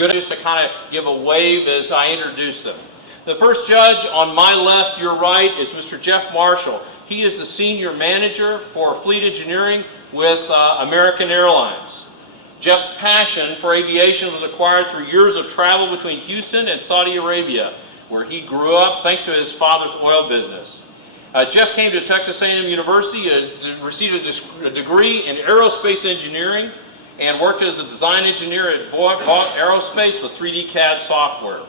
good just to kind of give a wave as I introduce them. The first judge on my left, your right, is Mr. Jeff Marshall. He is the Senior Manager for Fleet Engineering with American Airlines. Jeff's passion for aviation was acquired through years of travel between Houston and Saudi Arabia, where he grew up thanks to his father's oil business. Jeff came to Texas A&M University to receive a degree in aerospace engineering and worked as a design engineer at Vought Aerospace with 3D CAD software.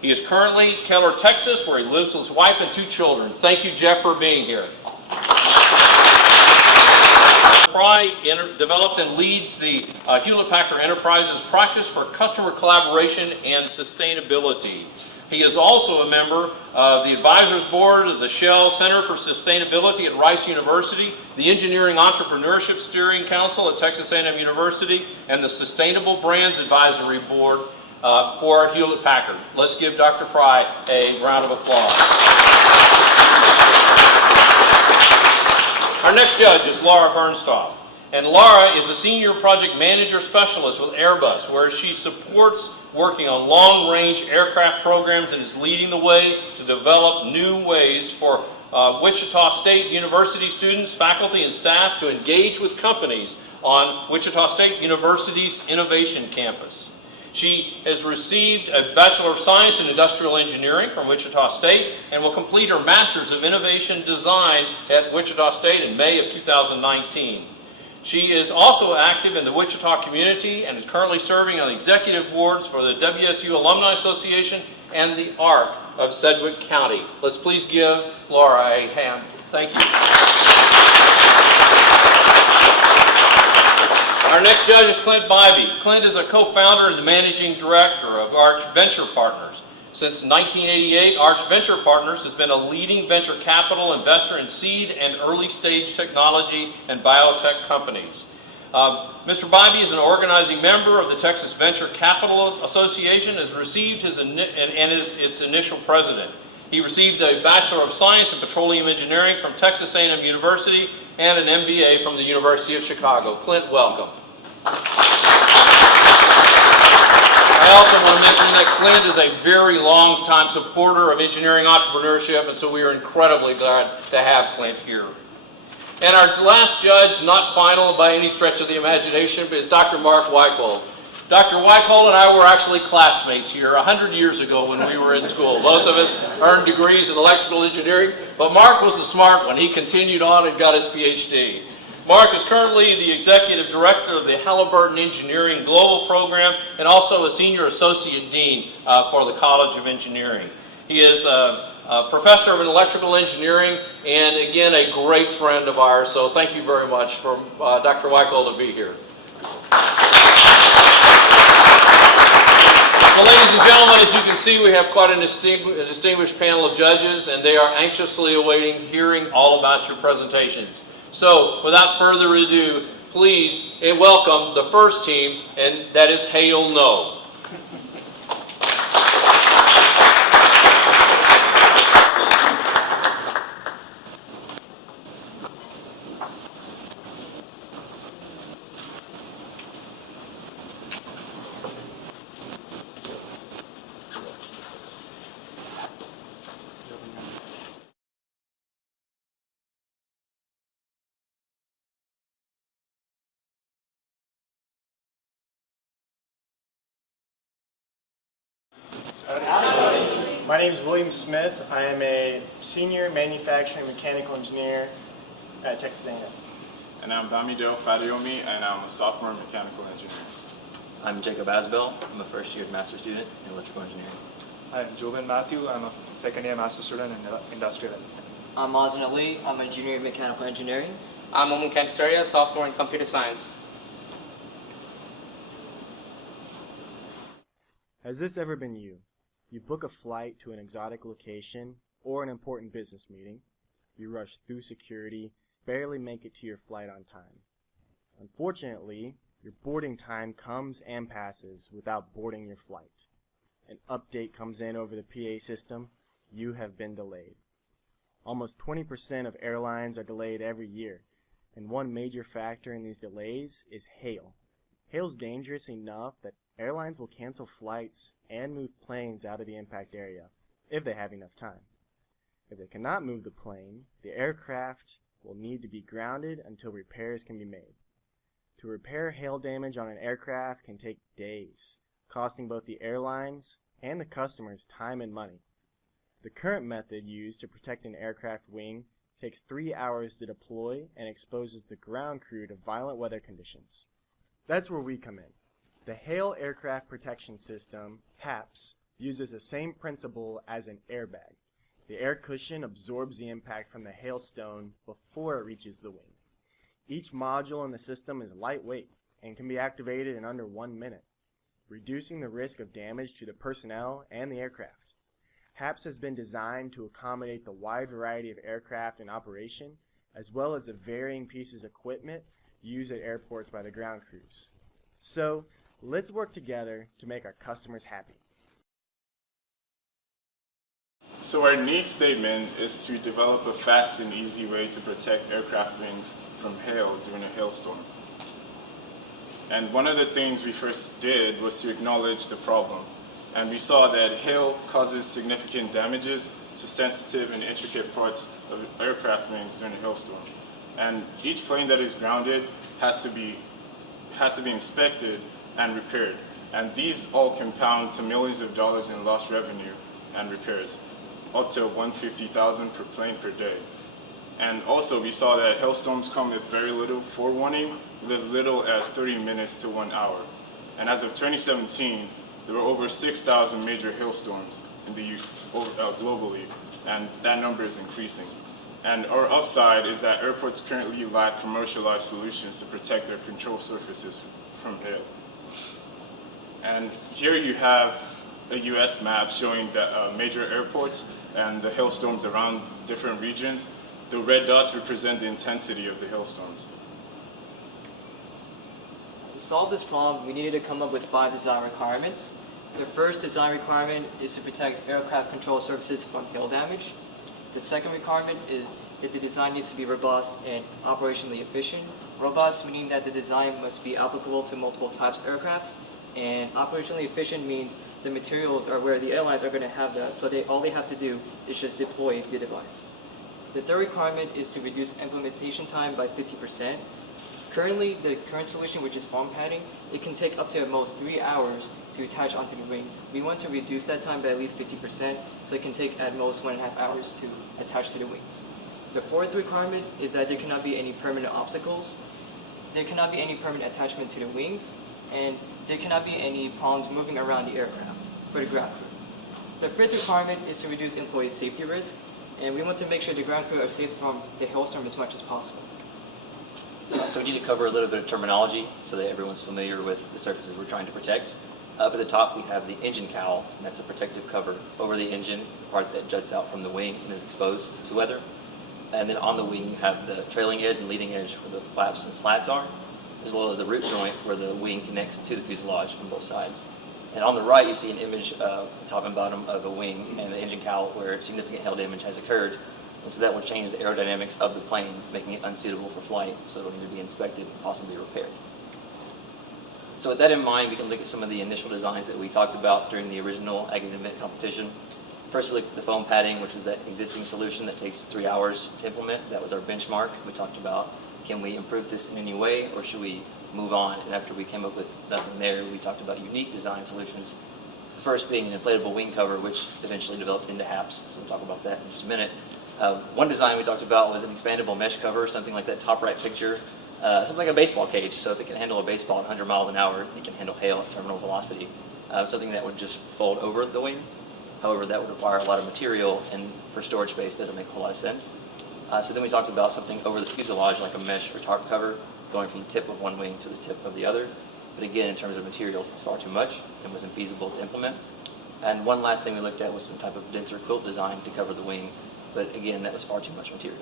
He is currently in Keller, Texas, where he lives with his wife and 2 children. Thank you, Jeff, for being here. Fry developed and leads the Hewlett-Packard Enterprise's practice for customer collaboration and sustainability. He is also a member of the Advisors Board of the Shell Center for Sustainability at Rice University, the Engineering Entrepreneurship Steering Council at Texas A&M University, and the Sustainable Brands Advisory Board for Hewlett-Packard. Let's give Dr. Fry a round of applause. Our next judge is Laura Bernstoff. And Laura is a Senior Project Manager Specialist with Airbus, where she supports working on long-range aircraft programs and is leading the way to develop new ways for Wichita State University students, faculty, and staff to engage with companies on Wichita State University's Innovation Campus. She has received a Bachelor of Science in Industrial Engineering from Wichita State and will complete her Master's of Innovation Design at Wichita State in May of 2019. She is also active in the Wichita community and is currently serving on the executive boards for the WSU Alumni Association and the ARC of Sedgwick County. Let's please give Laura a hand. Thank you. Our next judge is Clint Bybee. Clint is a co-founder and the managing director of Arch Venture Partners. Since 1988, Arch Venture Partners has been a leading venture capital investor in seed and early stage technology and biotech companies. Mr. Bybee is an organizing member of the Texas Venture Capital Association, has received his and is its initial president. He received a Bachelor of Science in Petroleum Engineering from Texas A&M University and an MBA from the University of Chicago. Clint, welcome. I also want to mention that Clint is a very long-time supporter of engineering entrepreneurship, and so we are incredibly glad to have Clint here. And our last judge, not final by any stretch of the imagination, but is Dr. Mark Weichhold. Dr. Weichhold and I were actually classmates here 100 years ago when we were in school. Both of us earned degrees in electrical engineering, but Mark was the smart one. He continued on and got his PhD. Mark is currently the Executive Director of the Halliburton Engineering Global Program and also a Senior Associate Dean for the College of Engineering. He is a Professor of Electrical Engineering and, again, a great friend of ours, so thank you very much for Dr. Weichhold to be here. Well, ladies and gentlemen, as you can see, we have quite a distinguished panel of judges, and they are anxiously awaiting hearing all about your presentations. So, without further ado, please welcome the first team, and that is Hail No. My name is William Smith. I am a Senior Manufacturing Mechanical Engineer at Texas A&M. And I'm Bamido Fadiomi, and I'm a sophomore mechanical engineer. I'm Jacob Asbell. I'm a first-year master's student in electrical engineering. I'm Jovan Matthew. I'm a second-year master's student in industrial engineering. I'm Mazin Ali. I'm a junior in mechanical engineering. I'm Omun Kantaria, sophomore in computer science. Has this ever been you? You book a flight to an exotic location or an important business meeting. You rush through security, barely make it to your flight on time. Unfortunately, your boarding time comes and passes without boarding your flight. An update comes in over the PA system. You have been delayed. Almost 20% of airlines are delayed every year, and one major factor in these delays is hail. Hail's dangerous enough that Airlines will cancel flights and move planes out of the impact area if they have enough time. If they cannot move the plane, the aircraft will need to be grounded until repairs can be made. To repair hail damage on an aircraft can take days, costing both the airlines and the customers time and money. The current method used to protect an aircraft wing takes 3 hours to deploy and exposes the ground crew to violent weather conditions. That's where we come in. The Hail Aircraft Protection System, HAPS, uses the same principle as an airbag. The air cushion absorbs the impact from the hailstone before it reaches the wing. Each module in the system is lightweight and can be activated in under 1 minute, reducing the risk of damage to the personnel and the aircraft. HAPS has been designed to accommodate the wide variety of aircraft in operation, as well as the varying pieces of equipment used at airports by the ground crews. So, let's work together to make our customers happy. So our need statement is to develop a fast and easy way to protect aircraft wings from hail during a hailstorm. And one of the things we first did was to acknowledge the problem. And we saw that hail causes significant damages to sensitive and intricate parts of aircraft wings during a hailstorm. And each plane that is grounded has to be inspected and repaired. And these all compound to millions of dollars in lost revenue and repairs, up to $150,000 per plane per day. And also we saw that hailstorms come with very little forewarning, with as little as 30 minutes to 1 hour. And as of 2017, there were over 6,000 major hailstorms in the globally, and that number is increasing. And our upside is that airports currently lack commercialized solutions to protect their control surfaces from hail. And here you have a US map showing the major airports and the hailstorms around different regions. The red dots represent the intensity of the hailstorms. To solve this problem, we needed to come up with 5 design requirements. The first design requirement is to protect aircraft control surfaces from hail damage. The second requirement is that the design needs to be robust and operationally efficient. Robust meaning that the design must be applicable to multiple types of aircrafts, and operationally efficient means the materials are where the airlines are going to have that, so all they have to do is just deploy the device. The third requirement is to reduce implementation time by 50%. Currently, the current solution, which is foam padding, it can take up to at most 3 hours to attach onto the wings. We want to reduce that time by at least 50%, so it can take at most 1.5 hours to attach to the wings. The fourth requirement is that there cannot be any permanent obstacles. There cannot be any permanent attachment to the wings, and there cannot be any problems moving around the aircraft for the ground crew. The fifth requirement is to reduce employee safety risk, and we want to make sure the ground crew are safe from the hailstorm as much as possible. So we need to cover a little bit of terminology so that everyone's familiar with the surfaces we're trying to protect. Up at the top we have the engine cowl, and that's a protective cover over the engine, the part that juts out from the wing and is exposed to weather. And then on the wing you have the trailing edge and leading edge where the flaps and slats are, as well as the root joint where the wing connects to the fuselage on both sides. And on the right you see an image of the top and bottom of a wing and the engine cowl where significant hail damage has occurred. And so that will change the aerodynamics of the plane, making it unsuitable for flight, so it will need to be inspected and possibly repaired. So with that in mind, we can look at some of the initial designs that we talked about during the original Aggies Invent competition. First we looked at the foam padding, which was that existing solution that takes 3 hours to implement. That was our benchmark. We talked about, can we improve this in any way, or should we move on? And after we came up with nothing there, we talked about unique design solutions. The first being an inflatable wing cover, which eventually developed into HAPS, so we'll talk about that in just a minute. One design we talked about was an expandable mesh cover, something like that top right picture, something like a baseball cage. So if it can handle a baseball at 100 miles an hour, it can handle hail at terminal velocity. Something that would just fold over the wing. However, that would require a lot of material, and for storage space doesn't make a whole lot of sense. So then we talked about something over the fuselage, like a mesh or tarp cover, going from the tip of one wing to the tip of the other. But again, in terms of materials, it's far too much and wasn't feasible to implement. And one last thing we looked at was some type of denser quilt design to cover the wing. But again, that was far too much material.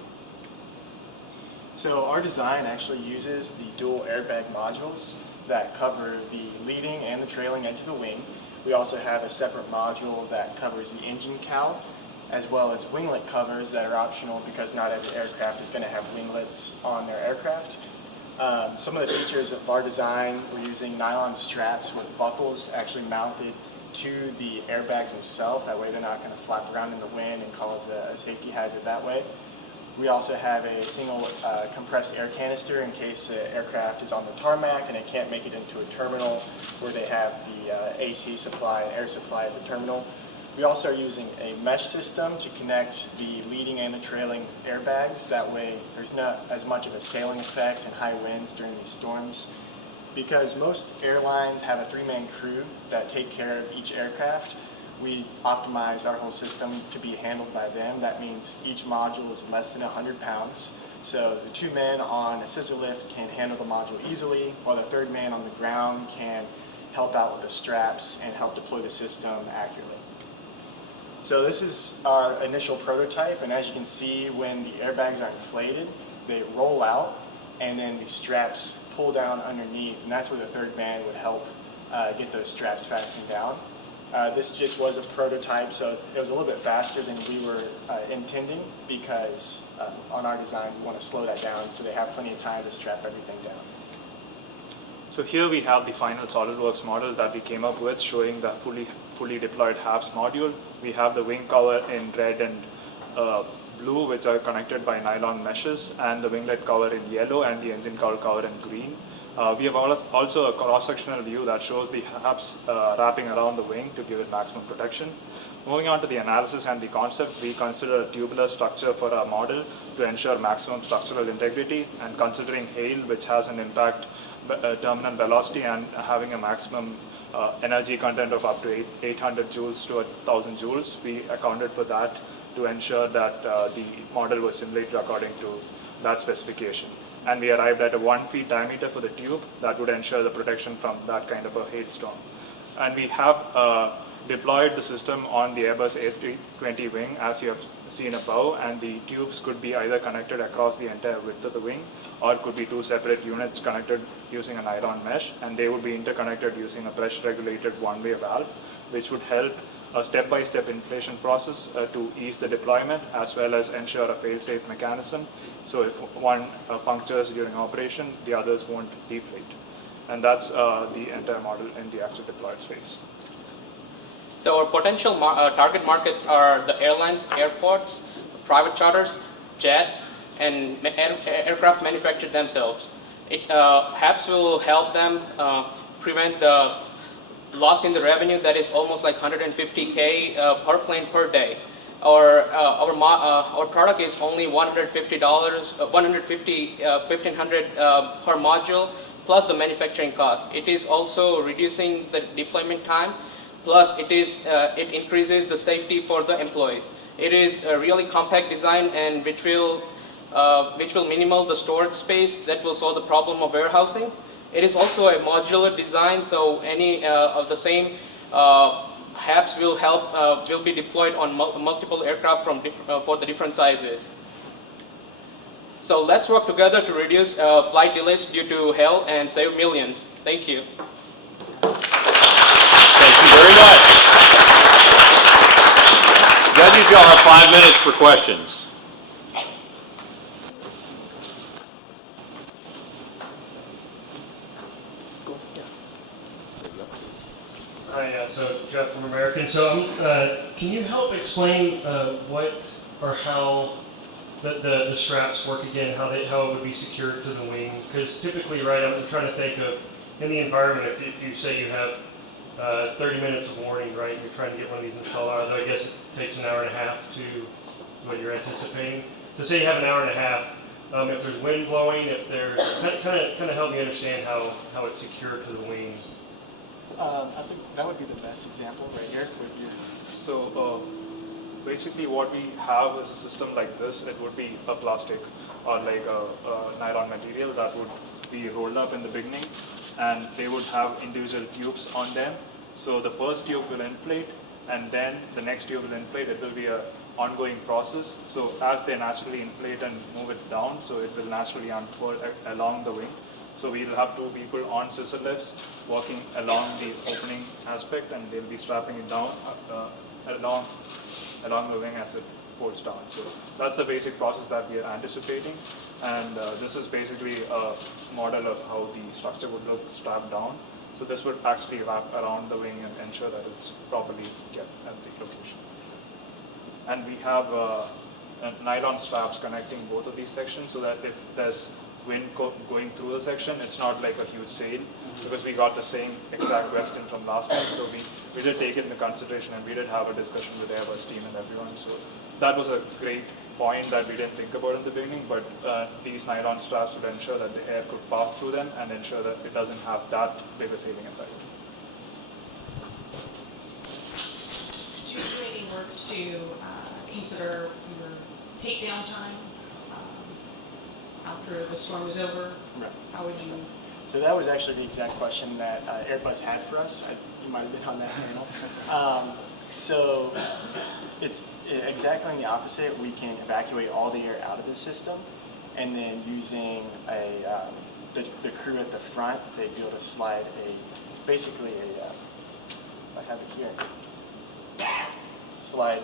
So our design actually uses the dual airbag modules that cover the leading and the trailing edge of the wing. We also have a separate module that covers the engine cowl, as well as winglet covers that are optional because not every aircraft is going to have winglets on their aircraft. Some of the features of our design, we're using nylon straps with buckles actually mounted to the airbags themselves. That way they're not going to flap around in the wind and cause a safety hazard that way. We also have a single compressed air canister in case the aircraft is on the tarmac and it can't make it into a terminal where they have the AC supply and air supply at the terminal. We also are using a mesh system to connect the leading and the trailing airbags. That way there's not as much of a sailing effect and high winds during these storms. Because most airlines have a 3-man crew that take care of each aircraft, we optimize our whole system to be handled by them. That means each module is less than 100 pounds. So the 2 men on a scissor lift can handle the module easily, while the 3rd man on the ground can help out with the straps and help deploy the system accurately. So this is our initial prototype, and as you can see, when the airbags are inflated, they roll out, and then the straps pull down underneath, and that's where the 3rd man would help get those straps fastened down. This just was a prototype, so it was a little bit faster than we were intending, because on our design we want to slow that down so they have plenty of time to strap everything down. So here we have the final SolidWorks model that we came up with, showing the fully deployed HAPS module. We have the wing cover in red and blue, which are connected by nylon meshes, and the winglet cover in yellow and the engine cover in green. We have also a cross-sectional view that shows the HAPS wrapping around the wing to give it maximum protection. Moving on to the analysis and the concept, we consider a tubular structure for our model to ensure maximum structural integrity, and considering hail, which has an impact terminal velocity and having a maximum energy content of up to 800 joules to 1000 joules, we accounted for that to ensure that the model was simulated according to that specification. And we arrived at a 1 feet diameter for the tube that would ensure the protection from that kind of a hailstorm. And we have deployed the system on the Airbus A320 wing, as you have seen above, and the tubes could be either connected across the entire width of the wing, or could be 2 separate units connected using a nylon mesh, and they would be interconnected using a pressure-regulated one-way valve, which would help a step-by-step inflation process to ease the deployment, as well as ensure a fail-safe mechanism. So if one punctures during operation, the others won't deflate. And that's the entire model in the actual deployed space. So our potential target markets are the airlines, airports, private charters, jets, and aircraft manufactured themselves. HAPS will help them prevent the loss in the revenue that is almost like 150K per plane per day. Our product is only $150, $1,500 per module, plus the manufacturing cost. It is also reducing the deployment time, plus it increases the safety for the employees. It is a really compact design, and which will minimal the storage space that will solve the problem of warehousing. It is also a modular design, so any of the same HAPS will be deployed on multiple aircraft for the different sizes. So let's work together to reduce flight delays due to hail and save millions. Thank you. Thank you very much. Judges, you'll have 5 minutes for questions. Hi, so Jeff from American. So can you help explain what or how the straps work again, how it would be secured to the wing? Because typically, right, I'm trying to think of, in the environment, if you say you have 30 minutes of warning, right, you're trying to get one of these installed, although I guess it takes an hour and a half to what you're anticipating. So say you have an hour and a half, if there's wind blowing, if there's, kind of help me understand how it's secured to the wing. I think that would be the best example right here with your... So basically what we have is a system like this. It would be a plastic or like a nylon material that would be rolled up in the beginning, and they would have individual tubes on them. So the first tube will inflate, and then the next tube will inflate. It will be an ongoing process. So as they naturally inflate and move it down, so it will naturally unfold along the wing. So we will have 2 people on scissor lifts working along the opening aspect, and they'll be strapping it down along the wing as it folds down. So that's the basic process that we are anticipating. And this is basically a model of how the structure would look strapped down. So this would actually wrap around the wing and ensure that it's properly kept at the location. And we have nylon straps connecting both of these sections so that if there's wind going through the section, it's not like a huge sail, because we got the same exact question from last time. So we did take it into consideration, and we did have a discussion with Airbus team and everyone. So that was a great point that we didn't think about in the beginning, but these nylon straps would ensure that the air could pass through them and ensure that it doesn't have that big a sailing effect. Did you do any work to consider your takedown time after the storm was over? Right. How would you? So that was actually the exact question that Airbus had for us. You might have been on that panel. So it's exactly the opposite. We can evacuate all the air out of the system, and then using the crew at the front, they'd be able to slide basically I have it here, slide,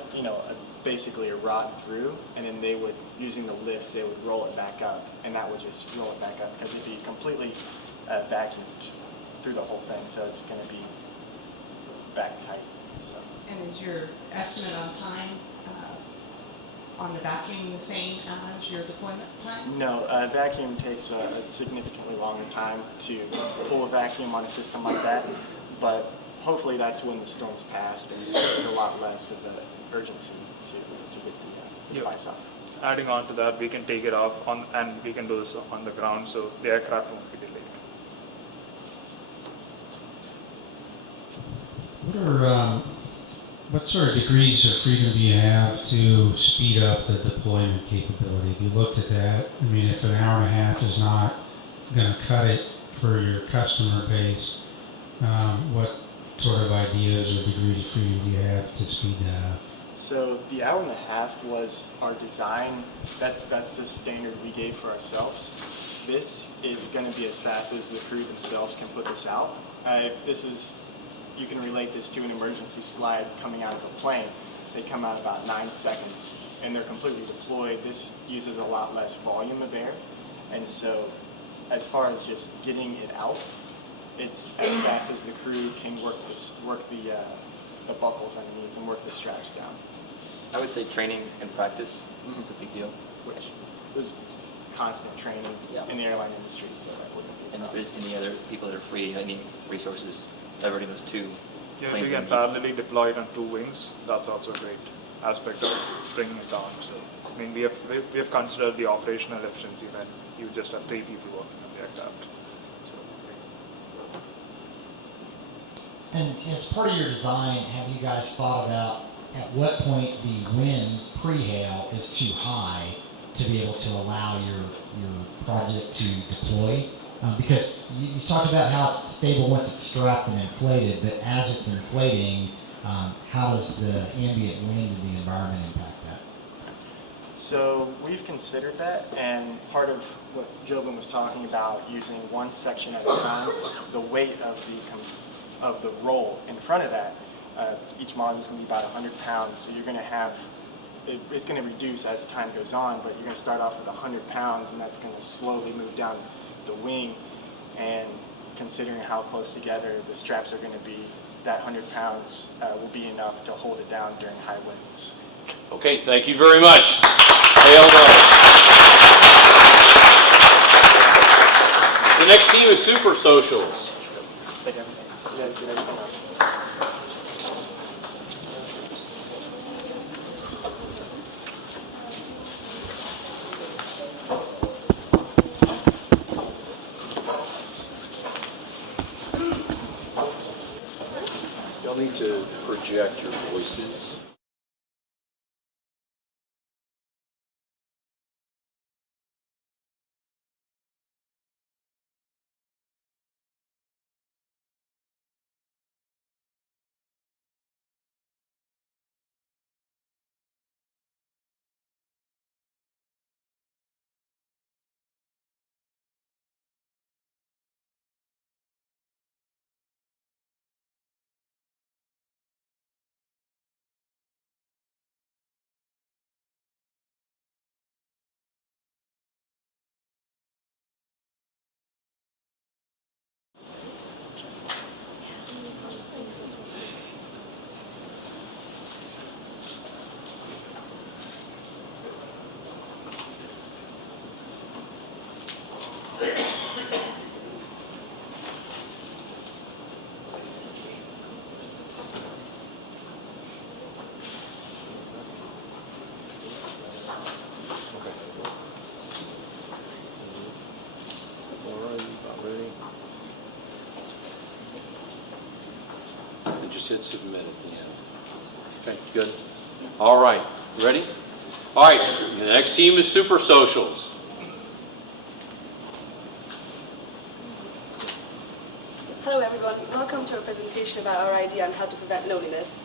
basically a rod through, and then they would, using the lifts, they would roll it back up, and that would just roll it back up because it'd be completely vacuumed through the whole thing, so it's going to be back tight. So. And is your estimate on time on the vacuum the same as your deployment time? No, vacuum takes a significantly longer time to pull a vacuum on a system like that, but hopefully that's when the storm's passed, and so there's a lot less of the urgency to get the device off. Adding on to that, we can take it off and we can do this on the ground, so the aircraft won't be delayed. What sort of degrees of freedom do you have to speed up the deployment capability? Have you looked at that? I mean, if an hour and a half is not going to cut it for your customer base, what sort of ideas or degrees of freedom do you have to speed that up? So the hour and a half was our design. That's the standard we gave for ourselves. This is going to be as fast as the crew themselves can put this out. You can relate this to an emergency slide coming out of a plane. They come out about 9 seconds, and they're completely deployed. This uses a lot less volume of air, and so as far as just getting it out, it's as fast as the crew can work the buckles underneath and work the straps down. I would say training and practice is a big deal. Which there's constant training in the airline industry, so that wouldn't be a And if problem. there's any other people that are free, any resources, diverting those two Yeah, if planes we can that need- parallelly deploy it on two wings, that's also a great aspect of bringing it down. So, I mean, we have considered the operational efficiency when you just have 3 people working on the aircraft. So, And as part of your design, have you guys thought about at what point the wind pre-hail is too high to be able to allow your project to deploy? Because you talked about how it's stable once it's strapped and inflated, but as it's inflating, how does the ambient wind in the environment impact that? So we've considered that, and part of what Jobin was talking about, using one section at a time, the weight of the roll in front of that, each module is going to be about 100 pounds, so you're going to have, it's going to reduce as time goes on, but you're going to start off with 100 pounds, and that's going to slowly move down the wing, and considering how close together the straps are going to be, that 100 pounds will be enough to hold it down during high winds. Okay, thank you very much. Hail done. The next team is SuperSocials. Take everything. You guys get everything up. You'll need to project your voices. hit submit at the end. Okay, good. All right, ready? All right, the next team is SuperSocials. Hello everyone, welcome to our presentation about our idea on how to prevent loneliness.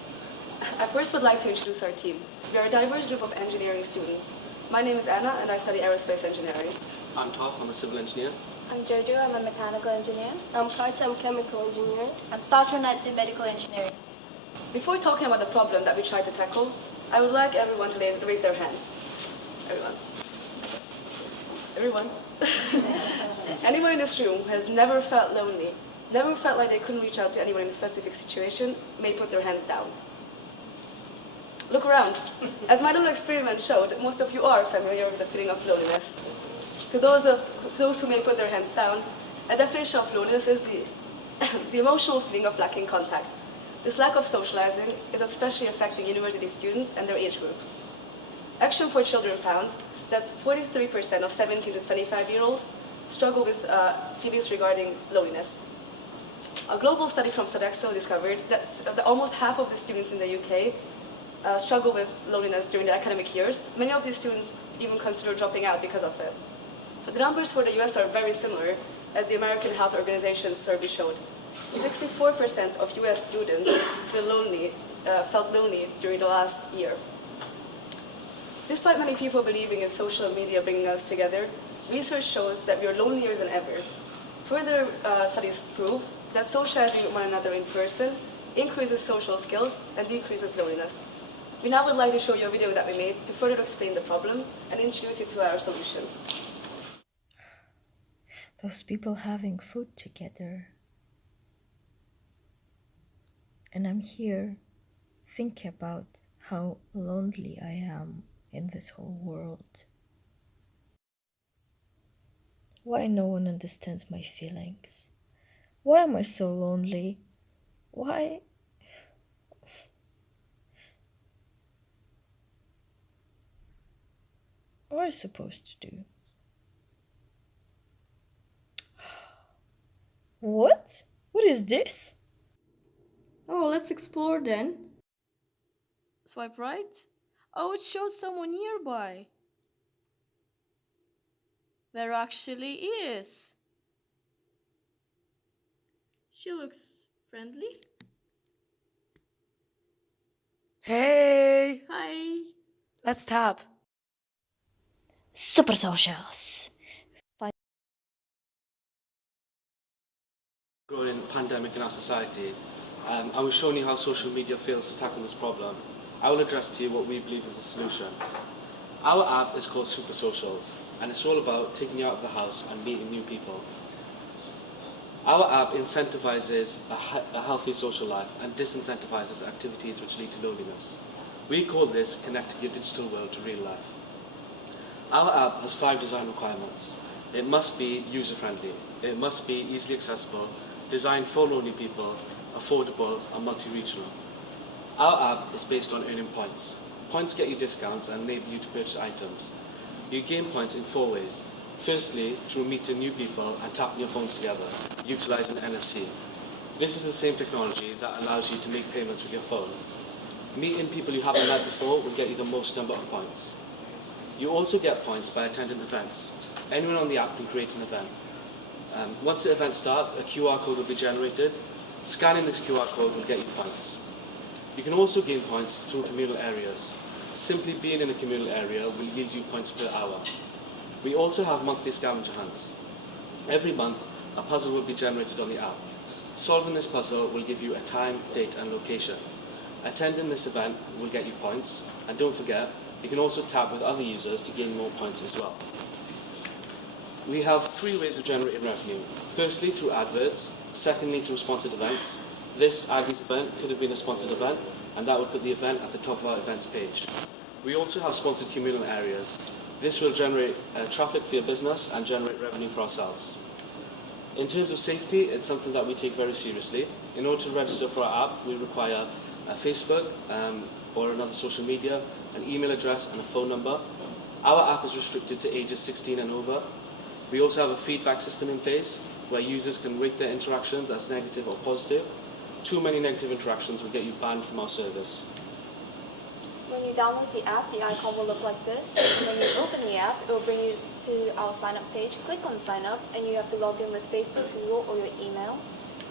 I first would like to introduce our team. We are a diverse group of engineering students. My name is Anna and I study aerospace engineering. I'm Toph, I'm a civil engineer. I'm Jojo, I'm a mechanical engineer. I'm Karta, I'm a chemical engineer. I'm Sasha, I do medical engineering. Before talking about the problem that we try to tackle, I would like everyone to raise their hands. Everyone. Anyone in this room has never felt lonely, never felt like they couldn't reach out to anyone in a specific situation, may put their hands down. Look around. As my little experiment showed, most of you are familiar with the feeling of loneliness. To those who may put their hands down, a definition of loneliness is the emotional feeling of lacking contact. This lack of socializing is especially affecting university students and their age group. Action for Children found that 43% of 17 to 25-year-olds struggle with feelings regarding loneliness. A global study from Sodexo discovered that almost half of the students in the UK struggle with loneliness during their academic years. Many of these students even consider dropping out because of it. But the numbers for the US are very similar, as the American Health Organization survey showed. 64% of US students felt lonely during the last year. Despite many people believing in social media bringing us together, research shows that we are lonelier than ever. Further studies prove that socializing with one another in person increases social skills and decreases loneliness. We now would like to show you a video that we made to further explain the problem and introduce you to our solution. Those people having food together. And I'm here thinking about how lonely I am in this whole world. Why no one understands my feelings? Why am I so lonely? Why? What am I supposed to do? What? What is this? Oh, let's explore then. Swipe right. Oh, it shows someone nearby. There actually is. She looks friendly. Hey! Hi. Let's tap. SuperSocials. Growing pandemic in our society, I was showing you how social media fails to tackle this problem. I will address to you what we believe is the solution. Our app is called SuperSocials, and it's all about taking you out of the house and meeting new people. Our app incentivizes a healthy social life and disincentivizes activities which lead to loneliness. We call this connecting your digital world to real life. Our app has 5 design requirements. It must be user-friendly, it must be easily accessible, designed for lonely people, affordable and multi-regional. Our app is based on earning points. Points get you discounts and enable you to purchase items. You gain points in 4 ways. Firstly, through meeting new people and tapping your phones together, utilizing NFC. This is the same technology that allows you to make payments with your phone. Meeting people you haven't met before will get you the most number of points. You also get points by attending events. Anyone on the app can create an event. Once the event starts, a QR code will be generated. Scanning this QR code will get you points. You can also gain points through communal areas. Simply being in a communal area will yield you points per hour. We also have monthly scavenger hunts. Every month, a puzzle will be generated on the app. Solving this puzzle will give you a time, date and location. Attending this event will get you points, and don't forget, you can also tap with other users to gain more points as well. We have 3 ways of generating revenue. Firstly, through adverts. Secondly, through sponsored events. This Agnes event could have been a sponsored event, and that would put the event at the top of our events page. We also have sponsored communal areas. This will generate traffic for your business and generate revenue for ourselves. In terms of safety, it's something that we take very seriously. In order to register for our app, we require a Facebook or another social media, an email address and a phone number. Our app is restricted to ages 16 and over. We also have a feedback system in place where users can rate their interactions as negative or positive. too many negative interactions will get you banned from our service. When you download the app, the icon will look like this. And when you open the app, it will bring you to our sign up page. Click on sign up and you have to log in with Facebook, Google, or your email.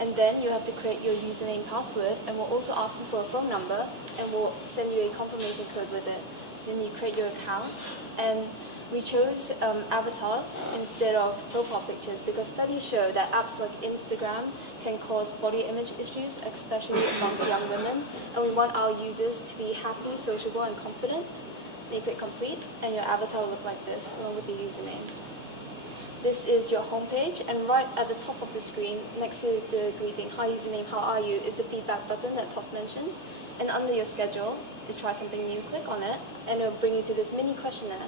And then you have to create your username password, and we'll also ask you for a phone number, and we'll send you a confirmation code with it. Then you create your account, and we chose avatars instead of profile pictures because studies show that apps like Instagram can cause body image issues, especially amongst young women, and we want our users to be happy, sociable, and confident. Then you click complete, and your avatar will look like this, along with the username. This is your homepage, and right at the top of the screen, next to the greeting, hi username, how are you, is the feedback button that Toph mentioned. And under your schedule is try something new, click on it, and it will bring you to this mini questionnaire.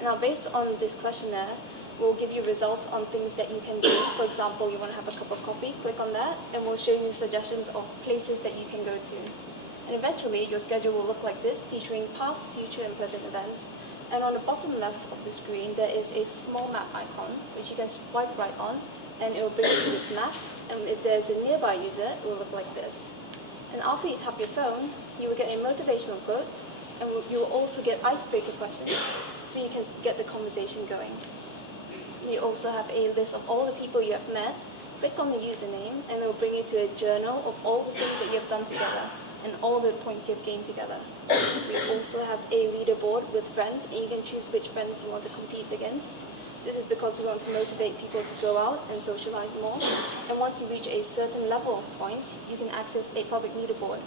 Now based on this questionnaire, we'll give you results on things that you can do. For example, you want to have a cup of coffee, click on that, and we'll show you suggestions of places that you can go to. And eventually, your schedule will look like this, featuring past, future, and present events. And on the bottom left of the screen, there is a small map icon, which you can swipe right on, and it will bring you to this map. And if there's a nearby user, it will look like this. And after you tap your phone, you will get a motivational quote, and you will also get icebreaker questions, so you can get the conversation going. You also have a list of all the people you have met. Click on the username, and it will bring you to a journal of all the things that you have done together, and all the points you have gained together. We also have a leaderboard with friends, and you can choose which friends you want to compete against. This is because we want to motivate people to go out and socialize more. And once you reach a certain level of points, you can access a public leaderboard.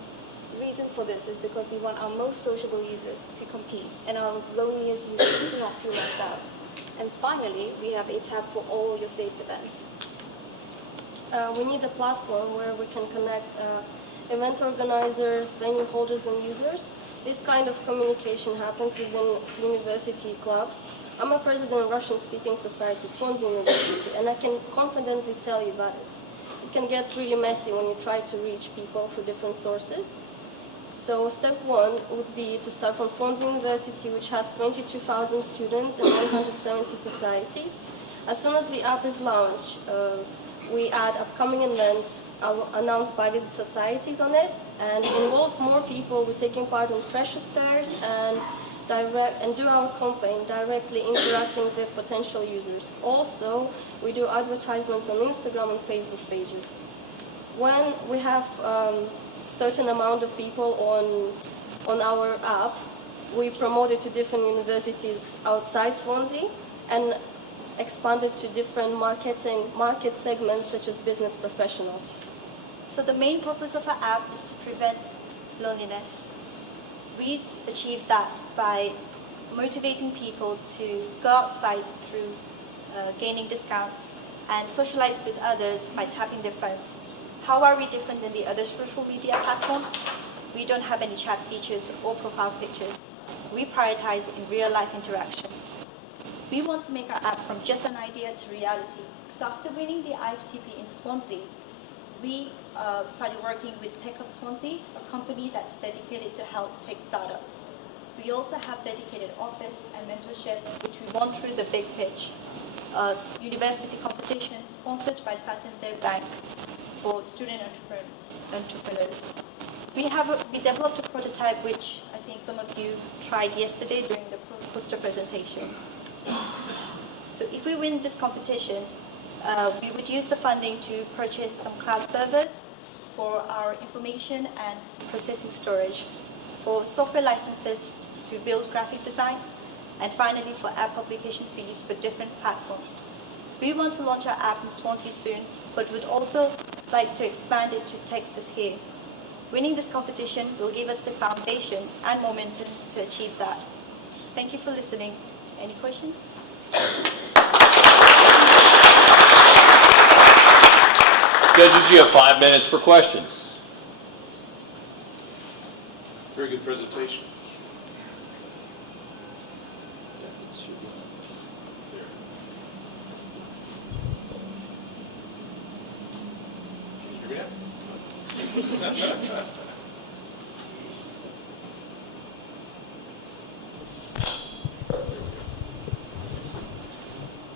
The reason for this is because we want our most sociable users to compete, and our loneliest users to not feel left out. And finally, we have a tab for all your saved events. We need a platform where we can connect event organizers, venue holders, and users. This kind of communication happens within university clubs. I'm a president of Russian-speaking society at Swansea University, and I can confidently tell you that it can get really messy when you try to reach people through different sources. So step one would be to start from Swansea University, which has 22,000 students and 170 societies. As soon as the app is launched, we add upcoming events announced by these societies on it, and involve more people with taking part in freshers fairs and do our campaign directly interacting with potential users. Also, we do advertisements on Instagram and Facebook pages. When we have certain amount of people on our app, we promote it to different universities outside Swansea and expand it to different market segments such as business professionals. So the main purpose of our app is to prevent loneliness. We achieve that by motivating people to go outside through gaining discounts and socialize with others by tapping their friends. How are we different than the other social media platforms? We don't have any chat features or profile pictures. We prioritize in real-life interactions. We want to make our app from just an idea to reality. So after winning the IFTP in Swansea, we started working with Tech of Swansea, a company that's dedicated to help tech startups. We also have dedicated office and mentorship, which we won through the Big Pitch, university competition sponsored by Santander Bank for student entrepreneurs. We developed a prototype, which I think some of you tried yesterday during the poster presentation. So if we win this competition, we would use the funding to purchase some cloud servers for our information and processing storage, for software licenses to build graphic designs, and finally for app publication fees for different platforms. We want to launch our app in Swansea soon, but would also like to expand it to Texas here. Winning this competition will give us the foundation and momentum to achieve that. Thank you for listening. Any questions? Judges, you have 5 minutes for questions. Very good presentation.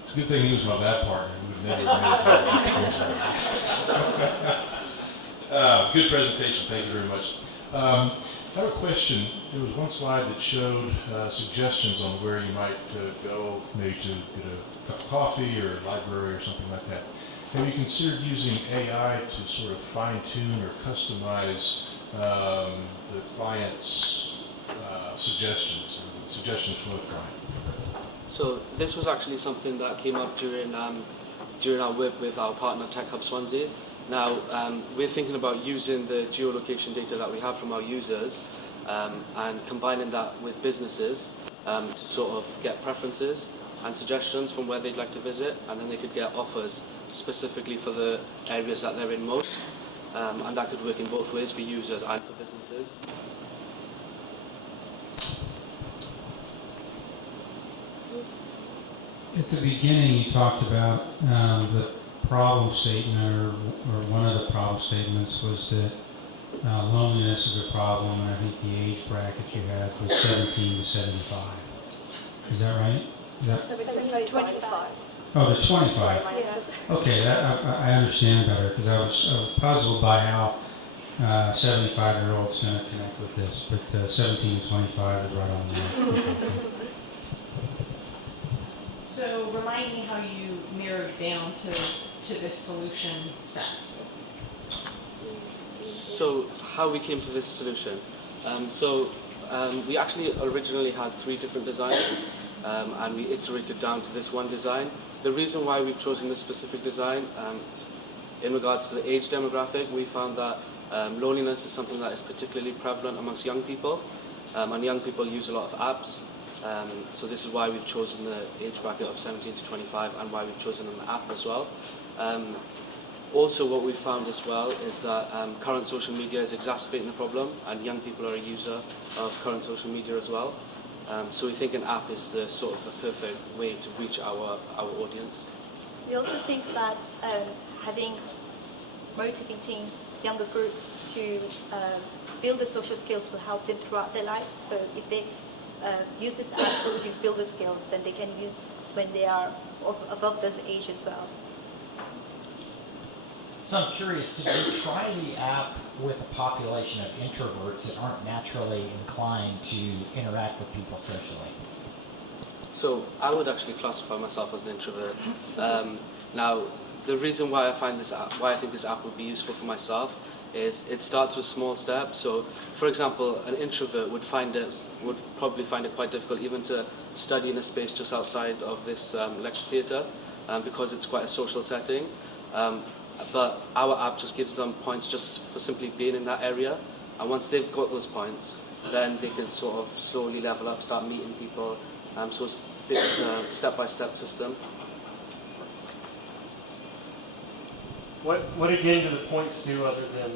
It's a good thing he was my bad partner. We would never have made it. Good presentation, thank you very much. I have a question. There was one slide that showed suggestions on where you might go, maybe to get a cup of coffee or a library or something like that. Have you considered using AI to sort of fine-tune or customize the client's suggestions, or the suggestions for the client? So this was actually something that came up during our work with our partner Tech Hub Swansea. Now we're thinking about using the geolocation data that we have from our users and combining that with businesses to sort of get preferences and suggestions from where they'd like to visit, and then they could get offers specifically for the areas that they're in most, and that could work in both ways for users and for businesses. At the beginning, you talked about the problem statement, or one of the problem statements was that loneliness is a problem, and I think the age bracket you had was 17 to 75. Is that right? Is that 25. Oh, the 25. Okay, that, I understand better, because I was puzzled by how 75-year-olds going to connect with this, but 17 to 25 is right on there. So remind me how you narrowed down to this solution set. So how we came to this solution. We actually originally had 3 different designs, and we iterated down to this one design. The reason why we've chosen this specific design, in regards to the age demographic, we found that loneliness is something that is particularly prevalent amongst young people, and young people use a lot of apps. So this is why we've chosen the age bracket of 17 to 25, and why we've chosen an app as well. Also, what we've found as well is that current social media is exacerbating the problem, and young people are a user of current social media as well. So we think an app is the sort of the perfect way to reach our audience. We also think that motivating younger groups to build the social skills will help them throughout their lives. So if they use this app to build the skills, then they can use when they are above those age as well. So I'm curious, did you try the app with a population of introverts that aren't naturally inclined to interact with people socially? So I would actually classify myself as an introvert. Now, the reason why I think this app would be useful for myself is it starts with small steps. So, for example, an introvert would probably find it quite difficult even to study in a space just outside of this lecture theatre, because it's quite a social setting. But our app just gives them points just for simply being in that area, and once they've got those points, then they can sort of slowly level up, start meeting people. So it's a step-by-step system. What again do the points do other than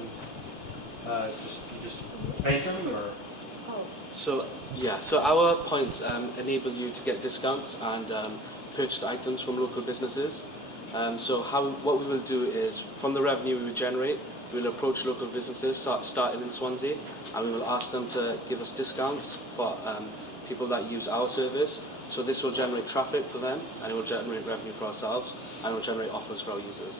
you just bank them, or? So our points enable you to get discounts and purchase items from local businesses. What we will do is, from the revenue we will generate, we will approach local businesses starting in Swansea, and we will ask them to give us discounts for people that use our service. So this will generate traffic for them, and it will generate revenue for ourselves, and it will generate offers for our users.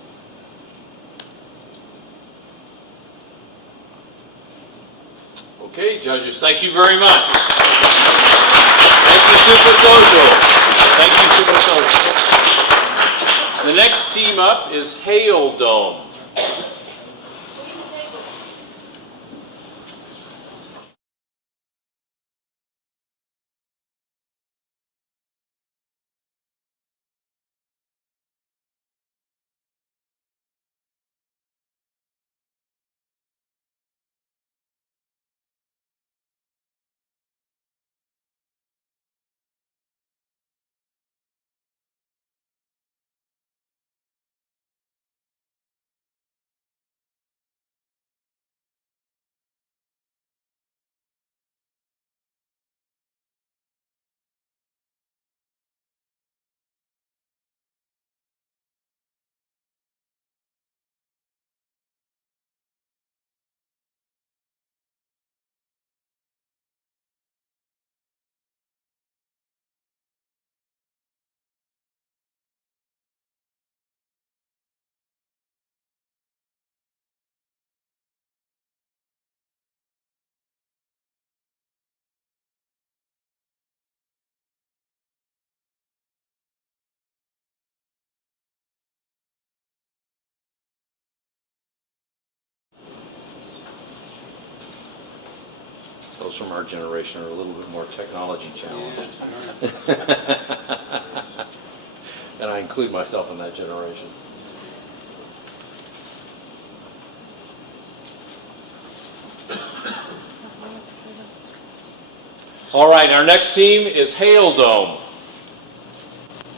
Okay, judges, thank you very much. Thank you, SuperSocial. Thank you, SuperSocial. The next team up is Hail Dome. Those from our generation are a little bit more technology challenged. And I include myself in that generation. All right, our next team is Hail Dome.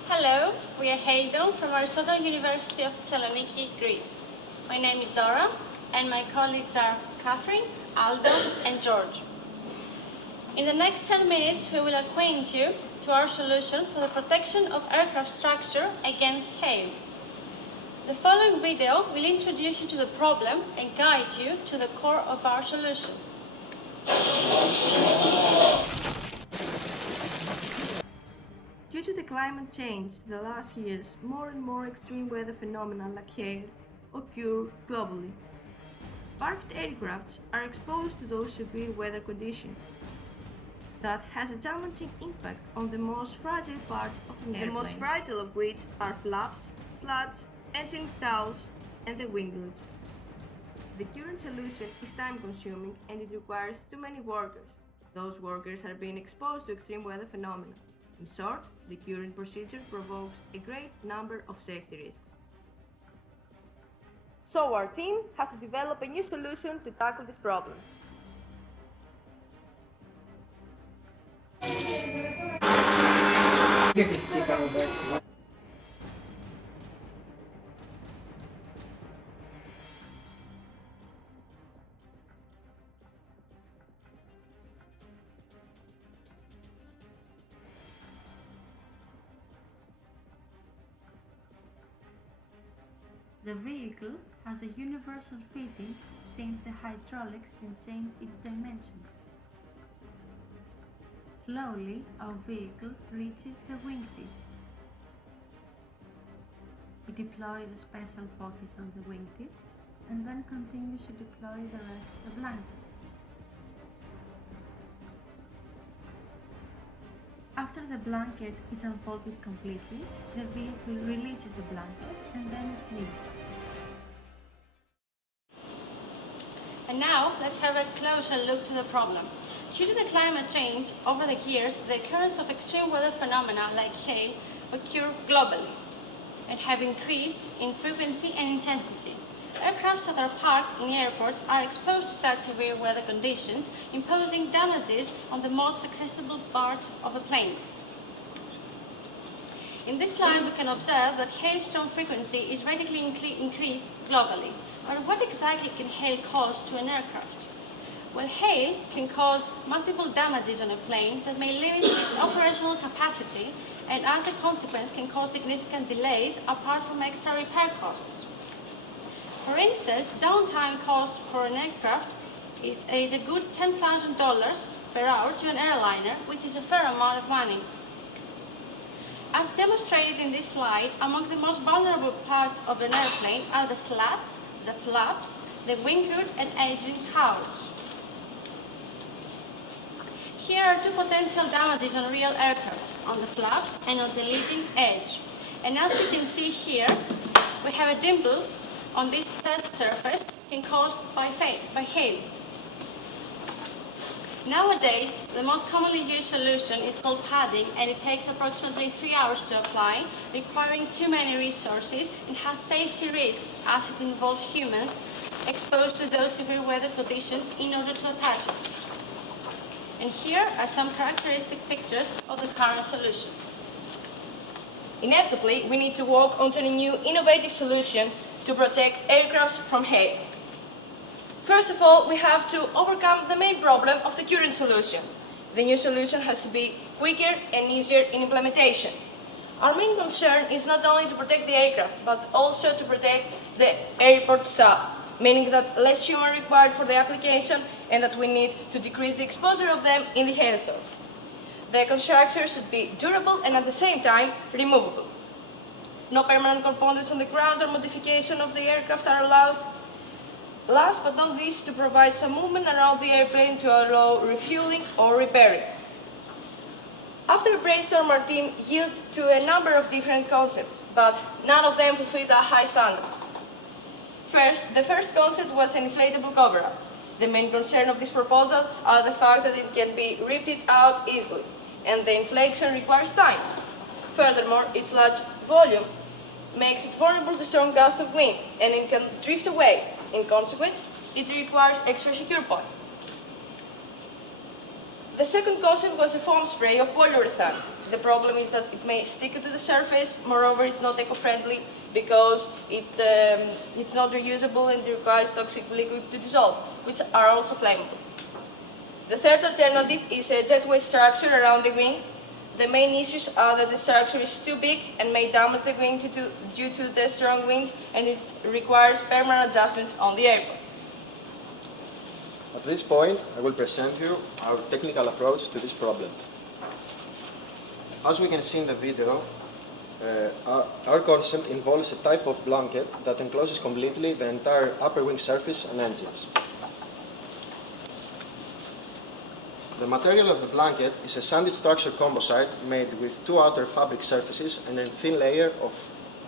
Hello, we are Hail Dome from Aristotle University of Thessaloniki, Greece. My name is Dora, and my colleagues are Catherine, Aldo, and George. In the next 10 minutes, we will acquaint you to our solution for the protection of aircraft structure against hail. The following video will introduce you to the problem and guide you to the core of our solution. Due to the climate change the last years, more and more extreme weather phenomena like hail occur globally. Parked aircrafts are exposed to those severe weather conditions. That has a damaging impact on the most fragile parts of an airplane. The most fragile of which are flaps, slats, engine cowls, and the wing roots. The current solution is time-consuming and it requires too many workers. Those workers are being exposed to extreme weather phenomena. In short, the current procedure provokes a great number of safety risks. So our team has to develop a new solution to tackle this problem. The vehicle has a universal fitting since the hydraulics can change its dimensions. Slowly, our vehicle reaches the wingtip. It deploys a special pocket on the wingtip and then continues to deploy the rest of the blanket. After the blanket is unfolded completely, the vehicle releases the blanket and then it leaves. And now, let's have a closer look to the problem. Due to the climate change, over the years, the occurrence of extreme weather phenomena like hail occur globally and have increased in frequency and intensity. Aircraft that are parked in airports are exposed to such severe weather conditions, imposing damages on the most accessible part of a plane. In this slide, we can observe that hailstorm frequency is radically increased globally. But what exactly can hail cause to an aircraft? Well, hail can cause multiple damages on a plane that may limit its operational capacity and as a consequence can cause significant delays apart from extra repair costs. For instance, downtime cost for an aircraft is a good $10,000 per hour to an airliner, which is a fair amount of money. As demonstrated in this slide, among the most vulnerable parts of an airplane are the slats, the flaps, the wing root and engine cowls. Here are two potential damages on real aircraft, on the flaps and on the leading edge. And as you can see here, we have a dimple on this test surface caused by hail. Nowadays, the most commonly used solution is called padding, and it takes approximately 3 hours to apply, requiring too many resources and has safety risks as it involves humans exposed to those severe weather conditions in order to attach it. And here are some characteristic pictures of the current solution. Inevitably, we need to work on a new innovative solution to protect aircraft from hail. First of all, we have to overcome the main problem of the current solution. The new solution has to be quicker and easier in implementation. Our main concern is not only to protect the aircraft, but also to protect the airport staff, meaning that less human required for the application and that we need to decrease the exposure of them in the hailstorm. The construction should be durable and at the same time removable. No permanent components on the ground or modification of the aircraft are allowed. Last but not least, to provide some movement around the airplane to allow refueling or repairing. After a brainstorm, our team yielded to a number of different concepts, but none of them fulfilled our high standards. The first concept was an inflatable cover-up. The main concern of this proposal are the fact that it can be ripped out easily, and the inflation requires time. Furthermore, its large volume makes it vulnerable to strong gusts of wind, and it can drift away. In consequence, it requires extra secure point. The second caution was a foam spray of polyurethane. The problem is that it may stick to the surface. Moreover, it's not eco-friendly because it's not reusable and requires toxic liquid to dissolve, which are also flammable. The third alternative is a jetway structure around the wing. The main issues are that the structure is too big and may damage the wing due to the strong winds, and it requires permanent adjustments on the airport. At this point, I will present you our technical approach to this problem. As we can see in the video, our concept involves a type of blanket that encloses completely the entire upper wing surface and engines. The material of the blanket is a sandwich structure composite made with two outer fabric surfaces and a thin layer of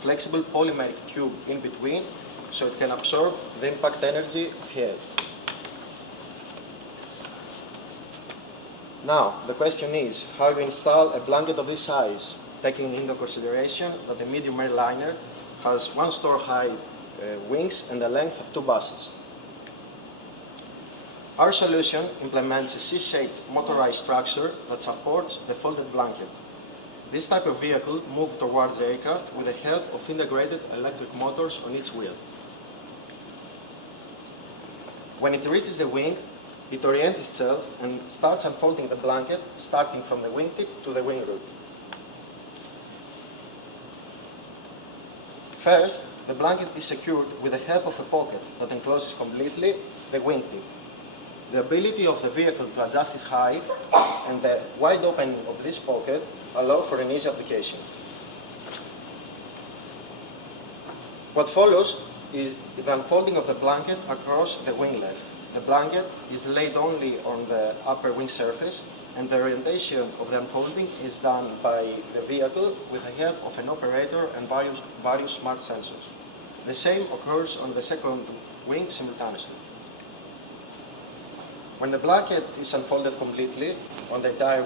flexible polymeric tube in between, so it can absorb the impact energy of hail. Now, the question is how you install a blanket of this size, taking into consideration that the medium airliner has 1 store high wings and a length of 2 buses. Our solution implements a C-shaped motorized structure that supports the folded blanket. This type of vehicle moves towards the aircraft with the help of integrated electric motors on each wheel. When it reaches the wing, it orients itself and starts unfolding the blanket, starting from the wingtip to the wing root. First, the blanket is secured with the help of a pocket that encloses completely the wingtip. The ability of the vehicle to adjust its height and the wide opening of this pocket allow for an easy application. What follows is the unfolding of the blanket across the winglet. The blanket is laid only on the upper wing surface, and the orientation of the unfolding is done by the vehicle with the help of an operator and various smart sensors. The same occurs on the second wing simultaneously. When the blanket is unfolded completely on the entire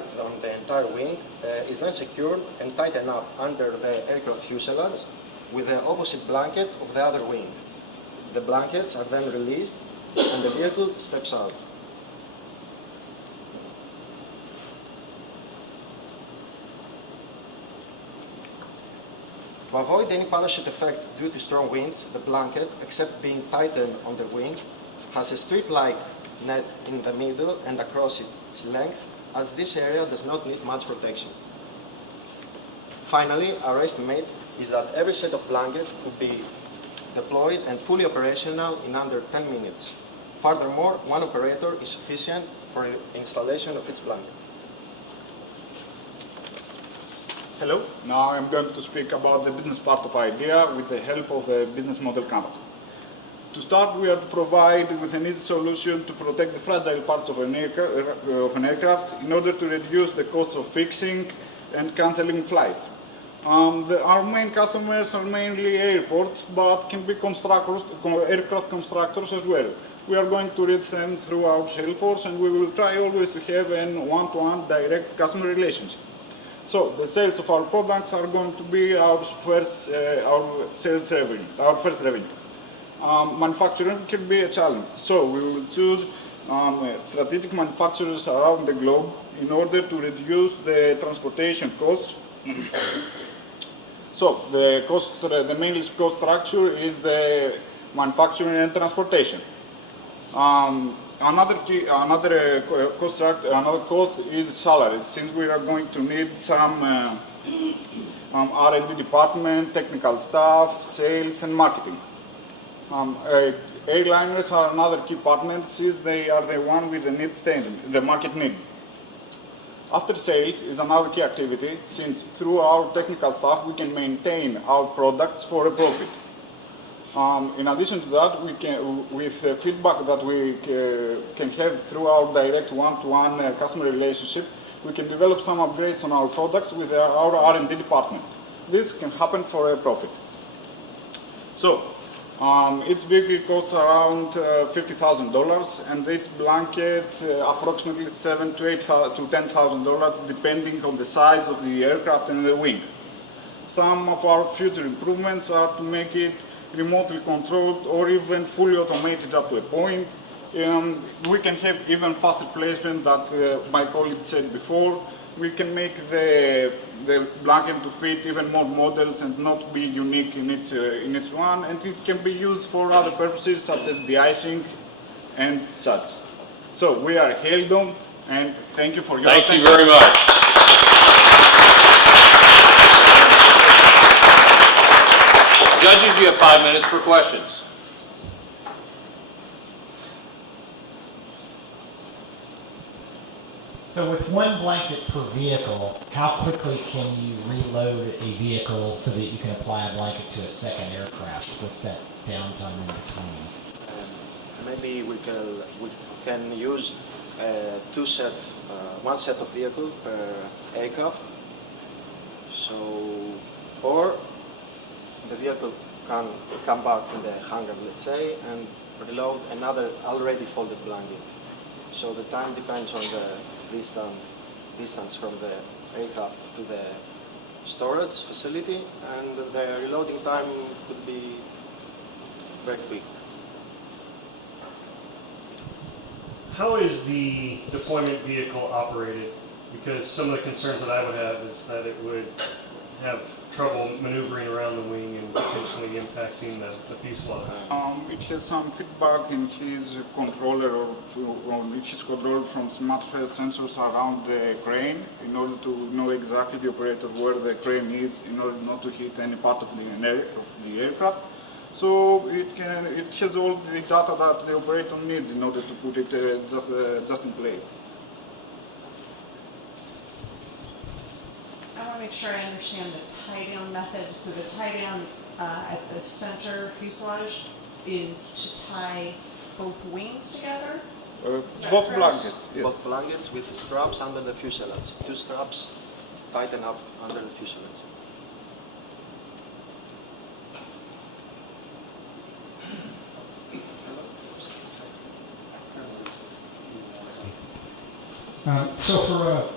wing, is then secured and tightened up under the aircraft fuselage with the opposite blanket of the other wing. The blankets are then released and the vehicle steps out. To avoid any parachute effect due to strong winds, the blanket, except being tightened on the wing, has a strip-like net in the middle and across its length, as this area does not need much protection. Finally, our estimate is that every set of blankets could be deployed and fully operational in under 10 minutes. Furthermore, one operator is sufficient for installation of each blanket. Hello, now I'm going to speak about the business part of IDEA with the help of the business model canvas. To start, we are to provide with an easy solution to protect the fragile parts of an aircraft in order to reduce the cost of fixing and cancelling flights. Our main customers are mainly airports, but can be aircraft constructors as well. We are going to reach them through our sales force, and we will try always to have a one-to-one direct customer relationship. So the sales of our products are going to be our first revenue. Manufacturing can be a challenge, so we will choose strategic manufacturers around the globe in order to reduce the transportation costs. So the main cost structure is the manufacturing and transportation. Another cost is salaries, since we are going to need some R&D department, technical staff, sales and marketing. Airliners are another key partner, since they are the one with the need standing, the market need. After sales is another key activity, since through our technical staff we can maintain our products for a profit. In addition to that, we can, with feedback that we can have through our direct one-to-one customer relationship, we can develop some upgrades on our products with our R&D department. This can happen for a profit. So, Its vehicle costs around $50,000, and its blanket approximately $7,000 to $10,000, depending on the size of the aircraft and the wing. Some of our future improvements are to make it remotely controlled or even fully automated up to a point. We can have even faster placement that my colleague said before. We can make the blanket to fit even more models and not be unique in each one, and it can be used for other purposes such as de-icing and such. So we are Heldon, and thank you for your attention. Thank you very much. Judges, you have 5 minutes for questions. So with one blanket per vehicle, how quickly can you reload a vehicle so that you can apply a blanket to a second aircraft? What's that downtime in between? Maybe we can use one set of vehicle per aircraft. So, or the vehicle can come back to the hangar, let's say, and reload another already folded blanket. So the time depends on the distance from the aircraft to the storage facility, and the reloading time could be very quick. How is the deployment vehicle operated? Because some of the concerns that I would have is that it would have trouble maneuvering around the wing and potentially impacting the fuselage. It has some feedback in his controller or his control from smart sensors around the crane in order to know exactly the operator where the crane is in order not to hit any part of the aircraft. So it has all the data that the operator needs in order to put it just in place. I want to make sure I understand the tie-down method. So the tie-down at the center fuselage is to tie both wings together? Both blankets. Yes. Both blankets with straps under the fuselage. Two straps tighten up under the fuselage. So for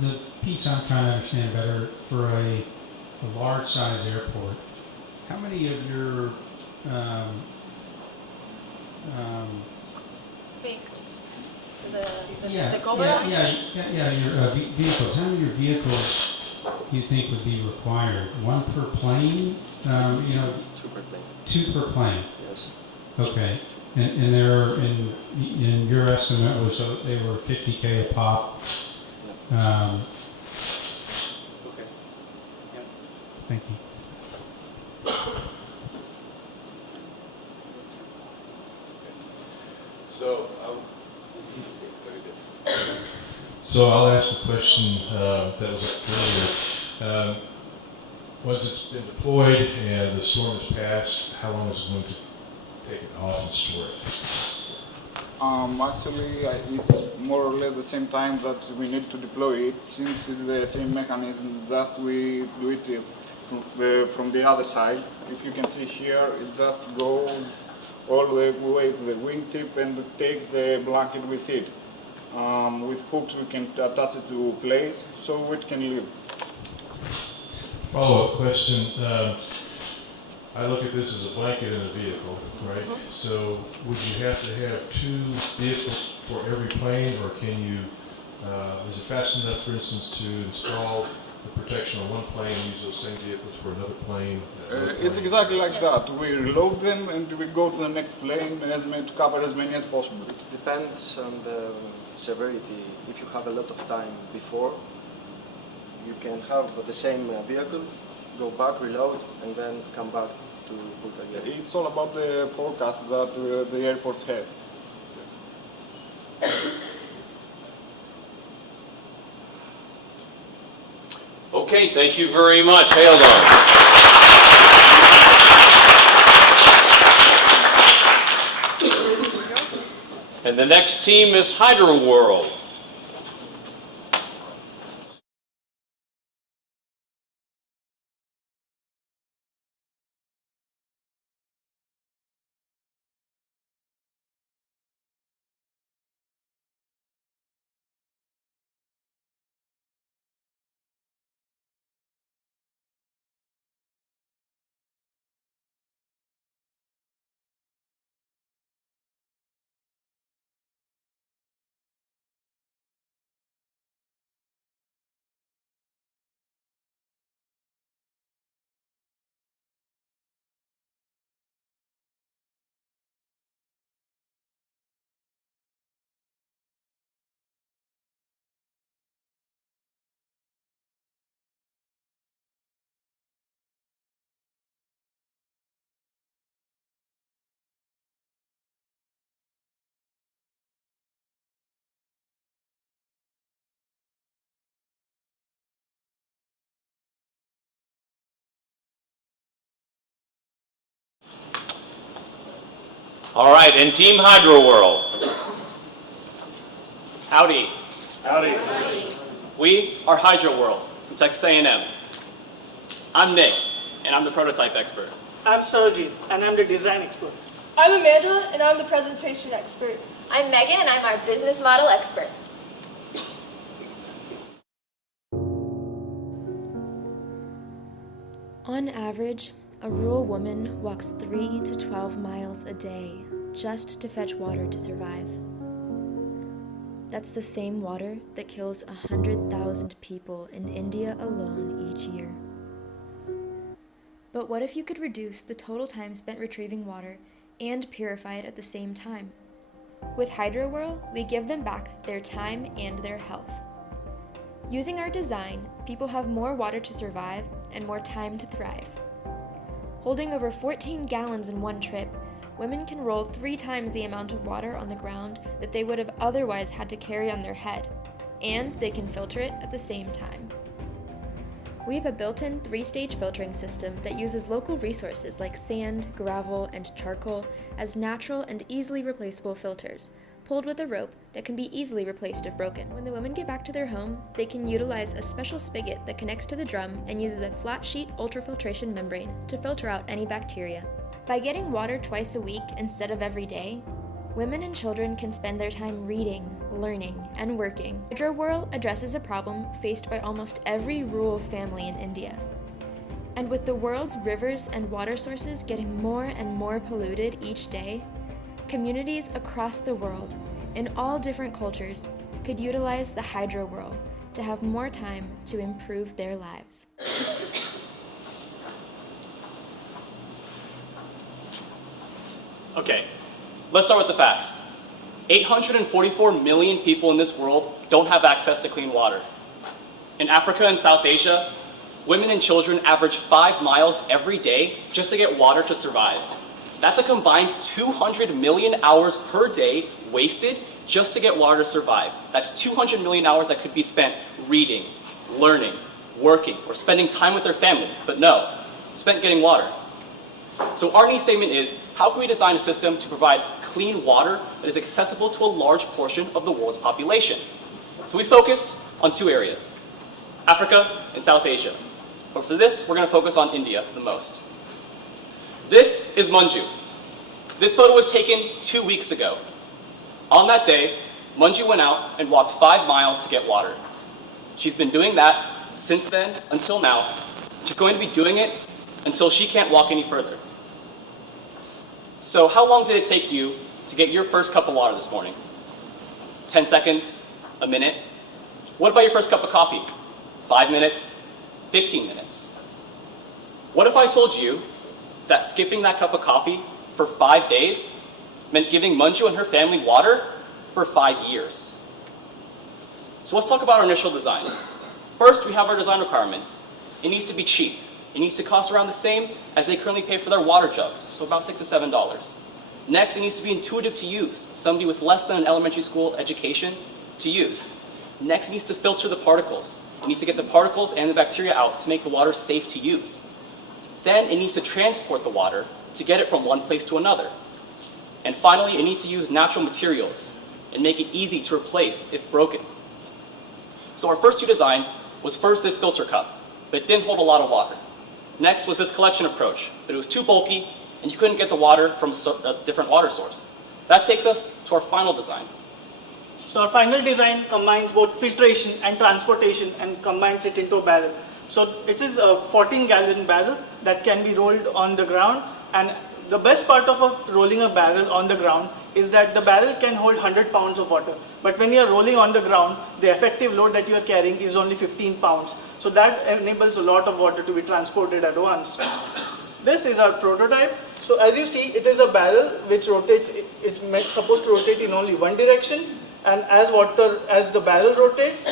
the piece I'm trying to understand better, for a large size airport, how many of your Vehicles. your vehicles, how many of your vehicles do you think would be required? One per plane? Two per plane. Two per plane? Yes. Okay. And they're in your estimate was they were $50K a pop. Okay. Yeah. Thank you. So I'll ask the question that was earlier. Once it's been deployed and the storm has passed, how long is it going to take it off and store it? Actually, it's more or less the same time that we need to deploy it, since it's the same mechanism, just we do it from the other side. If you can see here, it just goes all the way to the wingtip and takes the blanket with it. With hooks we can attach it to place so it can live. Follow-up question. I look at this as a blanket in a vehicle, right? So would you have to have two vehicles for every plane, or can you, is it fast enough, for instance, to install the protection on one plane and use those same vehicles for another plane? It's exactly like that. We reload them and we go to the next plane to cover as many as possible. It depends on the severity. If you have a lot of time before, you can have the same vehicle, go back, reload, and then come back to put again. It's all about the forecast that the airports have. Okay, thank you very much. Hailed on. And the next team is Hydro World. All right, and Team Hydro World. Howdy. Howdy. We are Hydro World from Texas A&M. I'm Nick, and I'm the prototype expert. I'm Sarojit, and I'm the design expert. I'm Amanda, and I'm the presentation expert. I'm Megan, and I'm our business model expert. On average, a rural woman walks 3 to 12 miles a day just to fetch water to survive. That's the same water that kills 100,000 people in India alone each year. But what if you could reduce the total time spent retrieving water and purify it at the same time? With Hydro World, we give them back their time and their health. Using our design, people have more water to survive and more time to thrive. Holding over 14 gallons in one trip, women can roll 3 times the amount of water on the ground that they would have otherwise had to carry on their head, and they can filter it at the same time. We have a built-in 3-stage filtering system that uses local resources like sand, gravel, and charcoal as natural and easily replaceable filters, pulled with a rope that can be easily replaced if broken. When the women get back to their home, they can utilize a special spigot that connects to the drum and uses a flat sheet ultrafiltration membrane to filter out any bacteria. By getting water twice a week instead of every day, women and children can spend their time reading, learning, and working. Hydro World addresses a problem faced by almost every rural family in India. And with the world's rivers and water sources getting more and more polluted each day, communities across the world, in all different cultures, could utilize the Hydro World to have more time to improve their lives. Okay, let's start with the facts. 844 million people in this world don't have access to clean water. In Africa and South Asia, women and children average 5 miles every day just to get water to survive. That's a combined 200 million hours per day wasted just to get water to survive. That's 200 million hours that could be spent reading, learning, working, or spending time with their family. But no, spent getting water. So our need statement is, how can we design a system to provide clean water that is accessible to a large portion of the world's population? So we focused on 2 areas, Africa and South Asia. But for this, we're going to focus on India the most. This is Manju. This photo was taken 2 weeks ago. On that day, Manju went out and walked 5 miles to get water. She's been doing that since then until now. She's going to be doing it until she can't walk any further. So how long did it take you to get your first cup of water this morning? 10 seconds? A minute? What about your first cup of coffee? 5 minutes? 15 minutes? What if I told you that skipping that cup of coffee for 5 days meant giving Manju and her family water for 5 years? So let's talk about our initial designs. First, we have our design requirements. It needs to be cheap. It needs to cost around the same as they currently pay for their water jugs, so about $6 to $7. Next, it needs to be intuitive to use, somebody with less than an elementary school education to use. Next, it needs to filter the particles. It needs to get the particles and the bacteria out to make the water safe to use. Then it needs to transport the water to get it from one place to another. And finally, it needs to use natural materials and make it easy to replace if broken. So our first 2 designs was first this filter cup, but it didn't hold a lot of water. Next was this collection approach, but it was too bulky and you couldn't get the water from a different water source. That takes us to our final design. So our final design combines both filtration and transportation and combines it into a barrel. So it is a 14-gallon barrel that can be rolled on the ground, and the best part of rolling a barrel on the ground is that the barrel can hold 100 pounds of water. But when you are rolling on the ground, the effective load that you are carrying is only 15 pounds. So that enables a lot of water to be transported at once. This is our prototype. So as you see, it is a barrel which rotates, it's supposed to rotate in only one direction. And as the barrel rotates,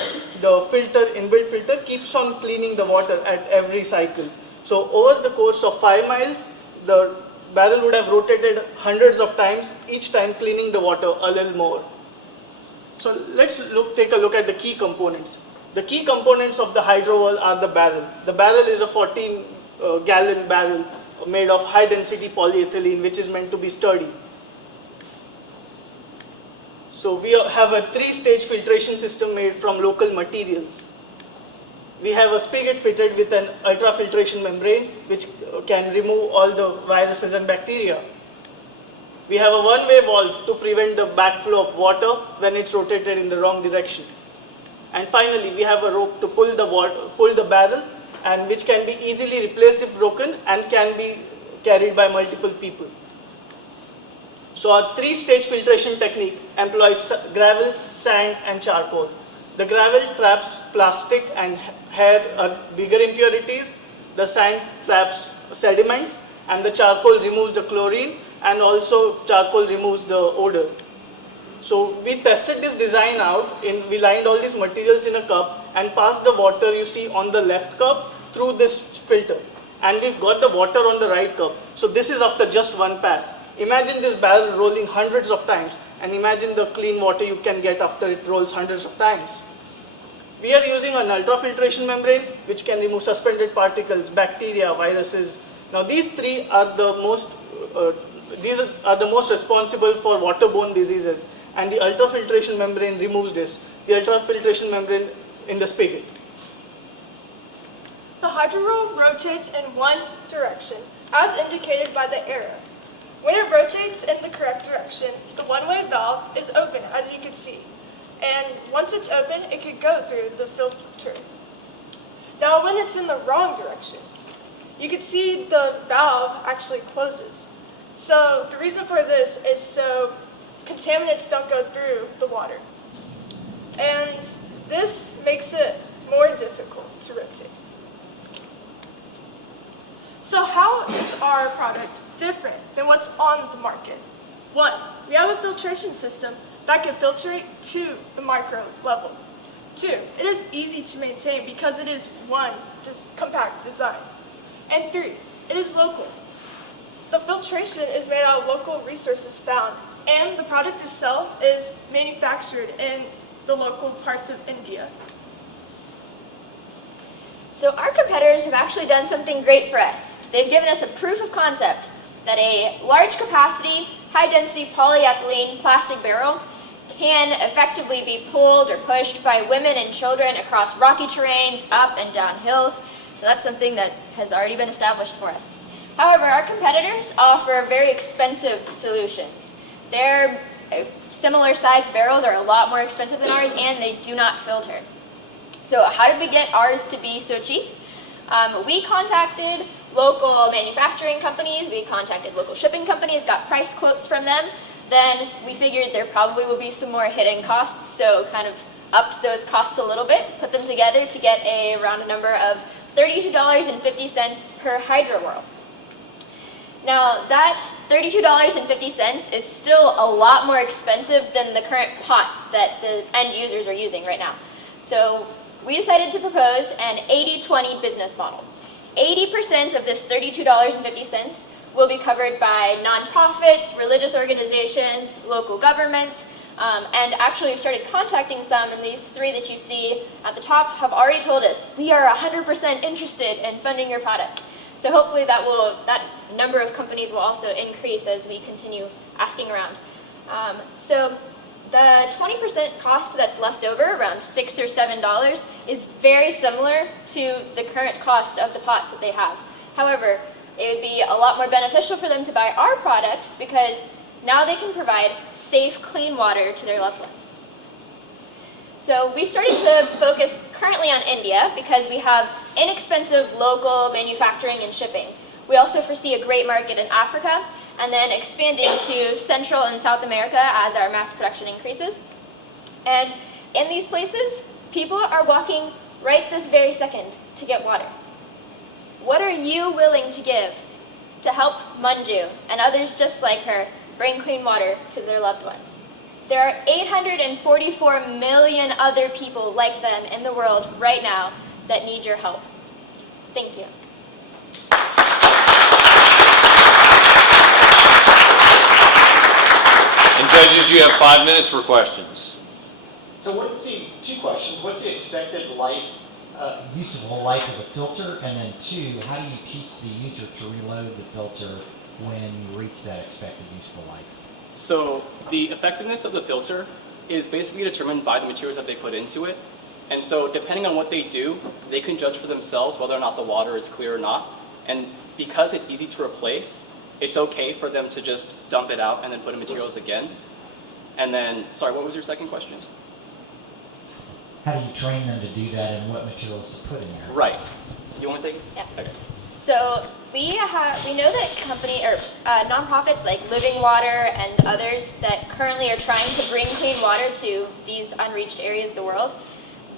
the inbuilt filter keeps on cleaning the water at every cycle. So over the course of 5 miles, the barrel would have rotated hundreds of times, each time cleaning the water a little more. So let's take a look at the key components. The key components of the Hydro World are the barrel. The barrel is a 14-gallon barrel made of high-density polyethylene, which is meant to be sturdy. So we have a 3-stage filtration system made from local materials. We have a spigot fitted with an ultrafiltration membrane which can remove all the viruses and bacteria. We have a one-way valve to prevent the backflow of water when it's rotated in the wrong direction. And finally, we have a rope to pull the barrel, and which can be easily replaced if broken and can be carried by multiple people. So our 3-stage filtration technique employs gravel, sand, and charcoal. The gravel traps plastic and hair bigger impurities, the sand traps sediments, and the charcoal removes the chlorine, and also charcoal removes the odor. So we tested this design out, we lined all these materials in a cup and passed the water you see on the left cup through this filter. And we've got the water on the right cup. So this is after just one pass. Imagine this barrel rolling hundreds of times, and imagine the clean water you can get after it rolls hundreds of times. We are using an ultrafiltration membrane which can remove suspended particles, bacteria, viruses. Now these three are the most responsible for waterborne diseases, and the ultrafiltration membrane removes this. The ultrafiltration membrane in the spigot. The hydro roll rotates in one direction, as indicated by the arrow. When it rotates in the correct direction, the one-way valve is open, as you can see. And once it's open, it could go through the filter. Now when it's in the wrong direction, you can see the valve actually closes. So the reason for this is so contaminants don't go through the water. And this makes it more difficult to rotate. So how is our product different than what's on the market? 1, we have a filtration system that can filtrate to the micro level. 2, it is easy to maintain because it is one compact design. And 3, it is local. The filtration is made out of local resources found, and the product itself is manufactured in the local parts of India. So our competitors have actually done something great for us. They've given us a proof of concept that a large capacity, high density polyethylene plastic barrel can effectively be pulled or pushed by women and children across rocky terrains, up and down hills. So that's something that has already been established for us. However, our competitors offer very expensive solutions. Their similar sized barrels are a lot more expensive than ours, and they do not filter. So how did we get ours to be so cheap? We contacted local manufacturing companies, we contacted local shipping companies, got price quotes from them. Then we figured there probably will be some more hidden costs, so kind of upped those costs a little bit, put them together to get a round number of $32.50 per hydro whirl. Now that $32.50 is still a lot more expensive than the current pots that the end users are using right now. So we decided to propose an 80-20 business model. 80% of this $32.50 will be covered by nonprofits, religious organizations, local governments, and actually we've started contacting some, and these 3 that you see at the top have already told us, we are 100% interested in funding your product. So hopefully that number of companies will also increase as we continue asking around. So the 20% cost that's left over, around $6 or $7, is very similar to the current cost of the pots that they have. However, it would be a lot more beneficial for them to buy our product because now they can provide safe, clean water to their loved ones. So we've started to focus currently on India because we have inexpensive local manufacturing and shipping. We also foresee a great market in Africa and then expanding to Central and South America as our mass production increases. And in these places, people are walking right this very second to get water. What are you willing to give to help Manju and others just like her bring clean water to their loved ones? There are 844 million other people like them in the world right now that need your help. Thank you. And judges, you have 5 minutes for questions. So what is the, 2 questions, what's the expected life, useful life of the filter? And then 2, how do you teach the user to reload the filter when you reach that expected useful life? So the effectiveness of the filter is basically determined by the materials that they put into it. And so depending on what they do, they can judge for themselves whether or not the water is clear or not. And because it's easy to replace, it's okay for them to just dump it out and then put in materials again. And then, sorry, what was your second question? How do you train them to do that and what materials to put in there? Right. You want to take it? Yeah. Okay. So we know that nonprofits like Living Water and others that currently are trying to bring clean water to these unreached areas of the world,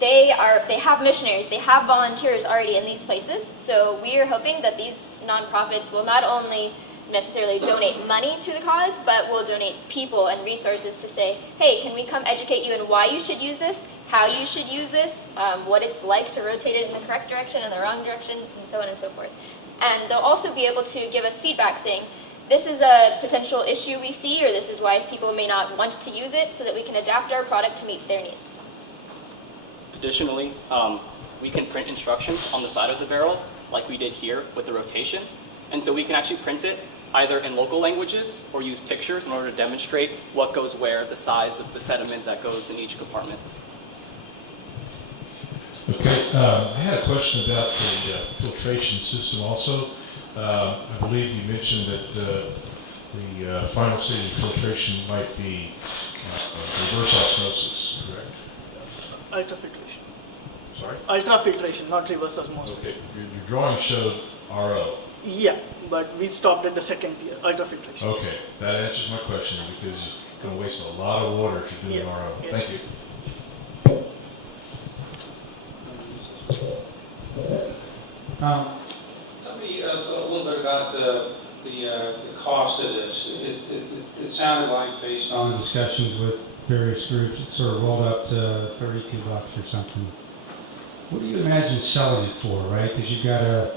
they have missionaries, they have volunteers already in these places. So we are hoping that these nonprofits will not only necessarily donate money to the cause, but will donate people and resources to say, hey, can we come educate you in why you should use this, how you should use this, what it's like to rotate it in the correct direction and the wrong direction, and so on and so forth. And they'll also be able to give us feedback saying, this is a potential issue we see, or this is why people may not want to use it, so that we can adapt our product to meet their needs. Additionally, we can print instructions on the side of the barrel, like we did here with the rotation. And so we can actually print it either in local languages or use pictures in order to demonstrate what goes where, the size of the sediment that goes in each compartment. Okay, I had a question about the filtration system also. I believe you mentioned that the final stage of filtration might be reverse osmosis, correct? Ultrafiltration. Sorry? Ultrafiltration, not reverse osmosis. Okay, your drawing showed RO. Yeah, but we stopped at the second tier, ultrafiltration. Okay, that answers my question because you're going to waste a lot of water if you do an RO. Yeah. Thank you. Tell me a little bit about the cost of this. It sounded like based On on discussions with various groups, it sort of rolled up to $32 or something. What do you imagine selling it for, right? Because you've got to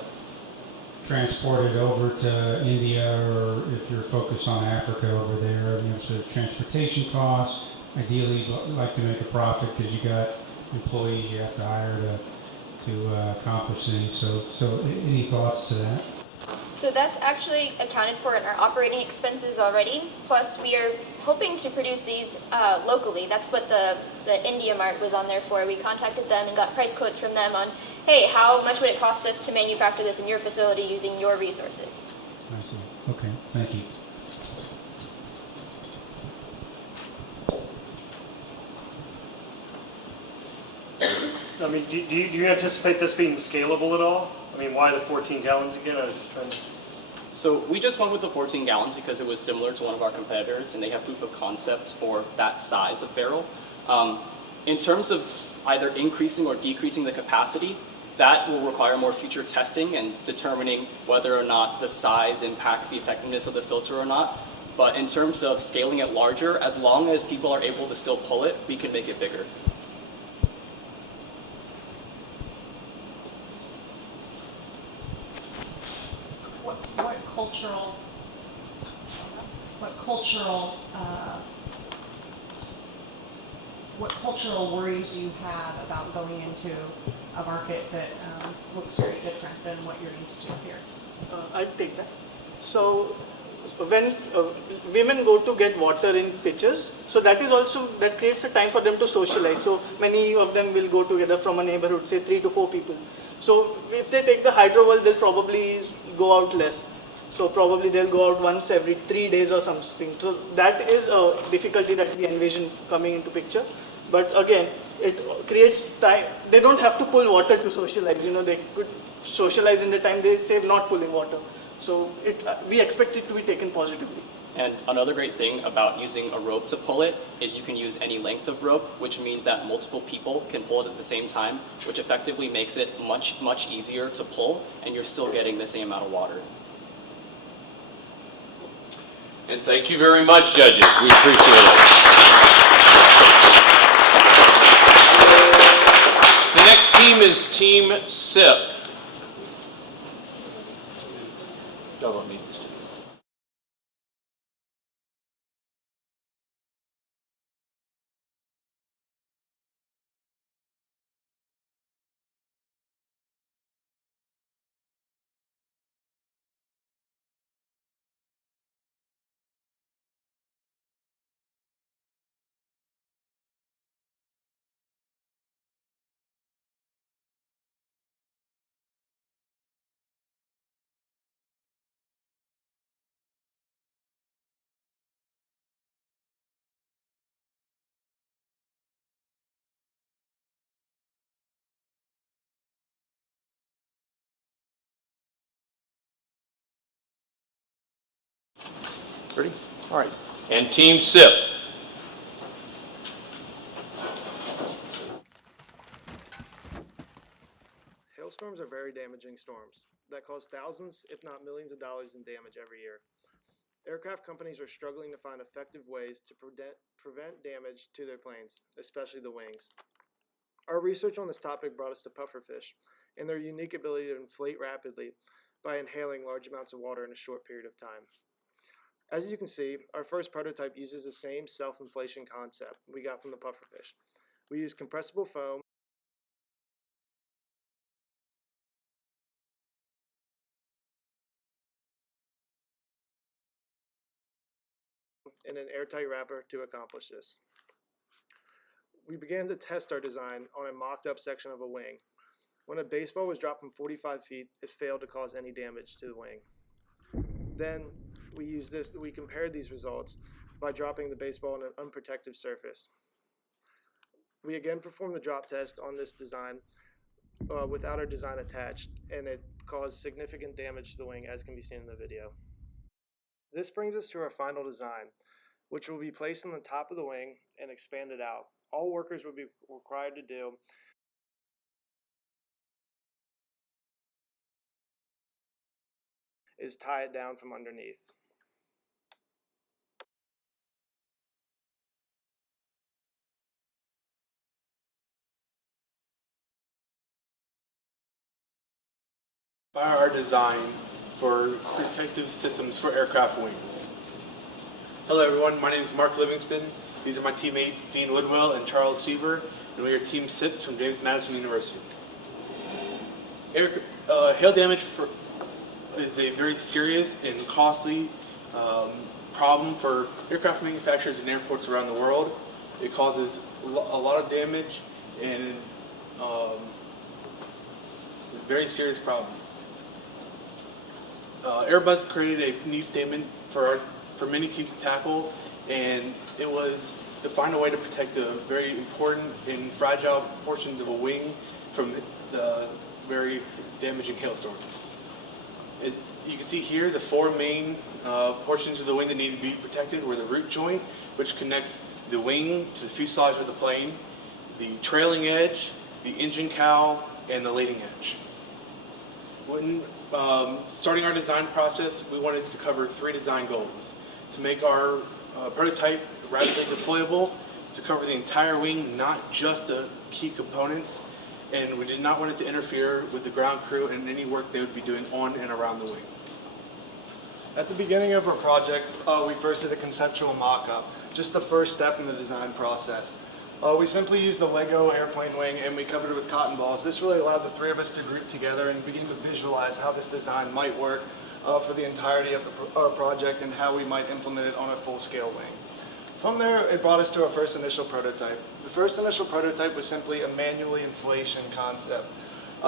transport it over to India, or if you're focused on Africa over there, so transportation costs. Ideally, you'd like to make a profit because you got employees you have to hire to accomplish things. So any thoughts to that? So that's actually accounted for in our operating expenses already. Plus, we are hoping to produce these locally. That's what the India Mart was on there for. We contacted them and got price quotes from them on, hey, how much would it cost us to manufacture this in your facility using your resources? I see. Okay, thank you. I mean, do you anticipate this being scalable at all? I mean, why the 14 gallons again? I was just trying to... So we just went with the 14 gallons because it was similar to one of our competitors, and they have proof of concept for that size of barrel. In terms of either increasing or decreasing the capacity, that will require more future testing and determining whether or not the size impacts the effectiveness of the filter or not. But in terms of scaling it larger, as long as people are able to still pull it, we can make it bigger. What cultural worries do you have about going into a market that looks very different than what you're used to here? I'll take that. So when women go to get water in pitchers, so that creates a time for them to socialize. So many of them will go together from a neighborhood, say 3 to 4 people. So if they take the hydro well, they'll probably go out less. So probably they'll go out once every 3 days or something. So that is a difficulty that we envision coming into picture. But again, it creates time. They don't have to pull water to socialize. They could socialize in the time they save not pulling water. So we expect it to be taken positively. And another great thing about using a rope to pull it is you can use any length of rope, which means that multiple people can pull it at the same time, which effectively makes it much, much easier to pull, and you're still getting the same amount of water. And thank you very much, judges. We appreciate it. The next team is Team SIP. Y'all don't need Ready? All right. And Team SIP. Hailstorms are very damaging storms that cause thousands, if not millions of dollars in damage every year. Aircraft companies are struggling to find effective ways to prevent damage to their planes, especially the wings. Our research on this topic brought us to pufferfish and their unique ability to inflate rapidly by inhaling large amounts of water in a short period of time. As you can see, our first prototype uses the same self-inflation concept we got from the pufferfish. We use compressible foam in an airtight wrapper to accomplish this. We began to test our design on a mocked-up section of a wing. When a baseball was dropped from 45 feet, it failed to cause any damage to the wing. Then we compared these results by dropping the baseball on an unprotected surface. We again performed the drop test on this design without our design attached, and it caused significant damage to the wing, as can be seen in the video. This brings us to our final design, which will be placed on the top of the wing and expanded out. All workers will be required to do is tie it down from underneath. By our design for protective systems for aircraft wings. Hello everyone, my name is Mark Livingston. These are my teammates Dean Woodwell and Charles Seaver, and we are Team SIPS from James Madison University. Hail damage is a very serious and costly problem for aircraft manufacturers and airports around the world. It causes a lot of damage and is a very serious problem. Airbus created a need statement for many teams to tackle, and it was to find a way to protect the very important and fragile portions of a wing from the very damaging hailstorms. You can see here the four main portions of the wing that need to be protected were the root joint, which connects the wing to the fuselage of the plane, the trailing edge, the engine cowl, and the leading edge. When starting our design process, we wanted to cover three design goals. To make our prototype rapidly deployable, to cover the entire wing, not just the key components, and we did not want it to interfere with the ground crew and any work they would be doing on and around the wing. At the beginning of our project, we first did a conceptual mock-up, just the first step in the design process. We simply used the Lego airplane wing and we covered it with cotton balls. This really allowed the three of us to group together and begin to visualize how this design might work for the entirety of our project and how we might implement it on a full-scale wing. From there, it brought us to our first initial prototype. The first initial prototype was simply a manually inflation concept.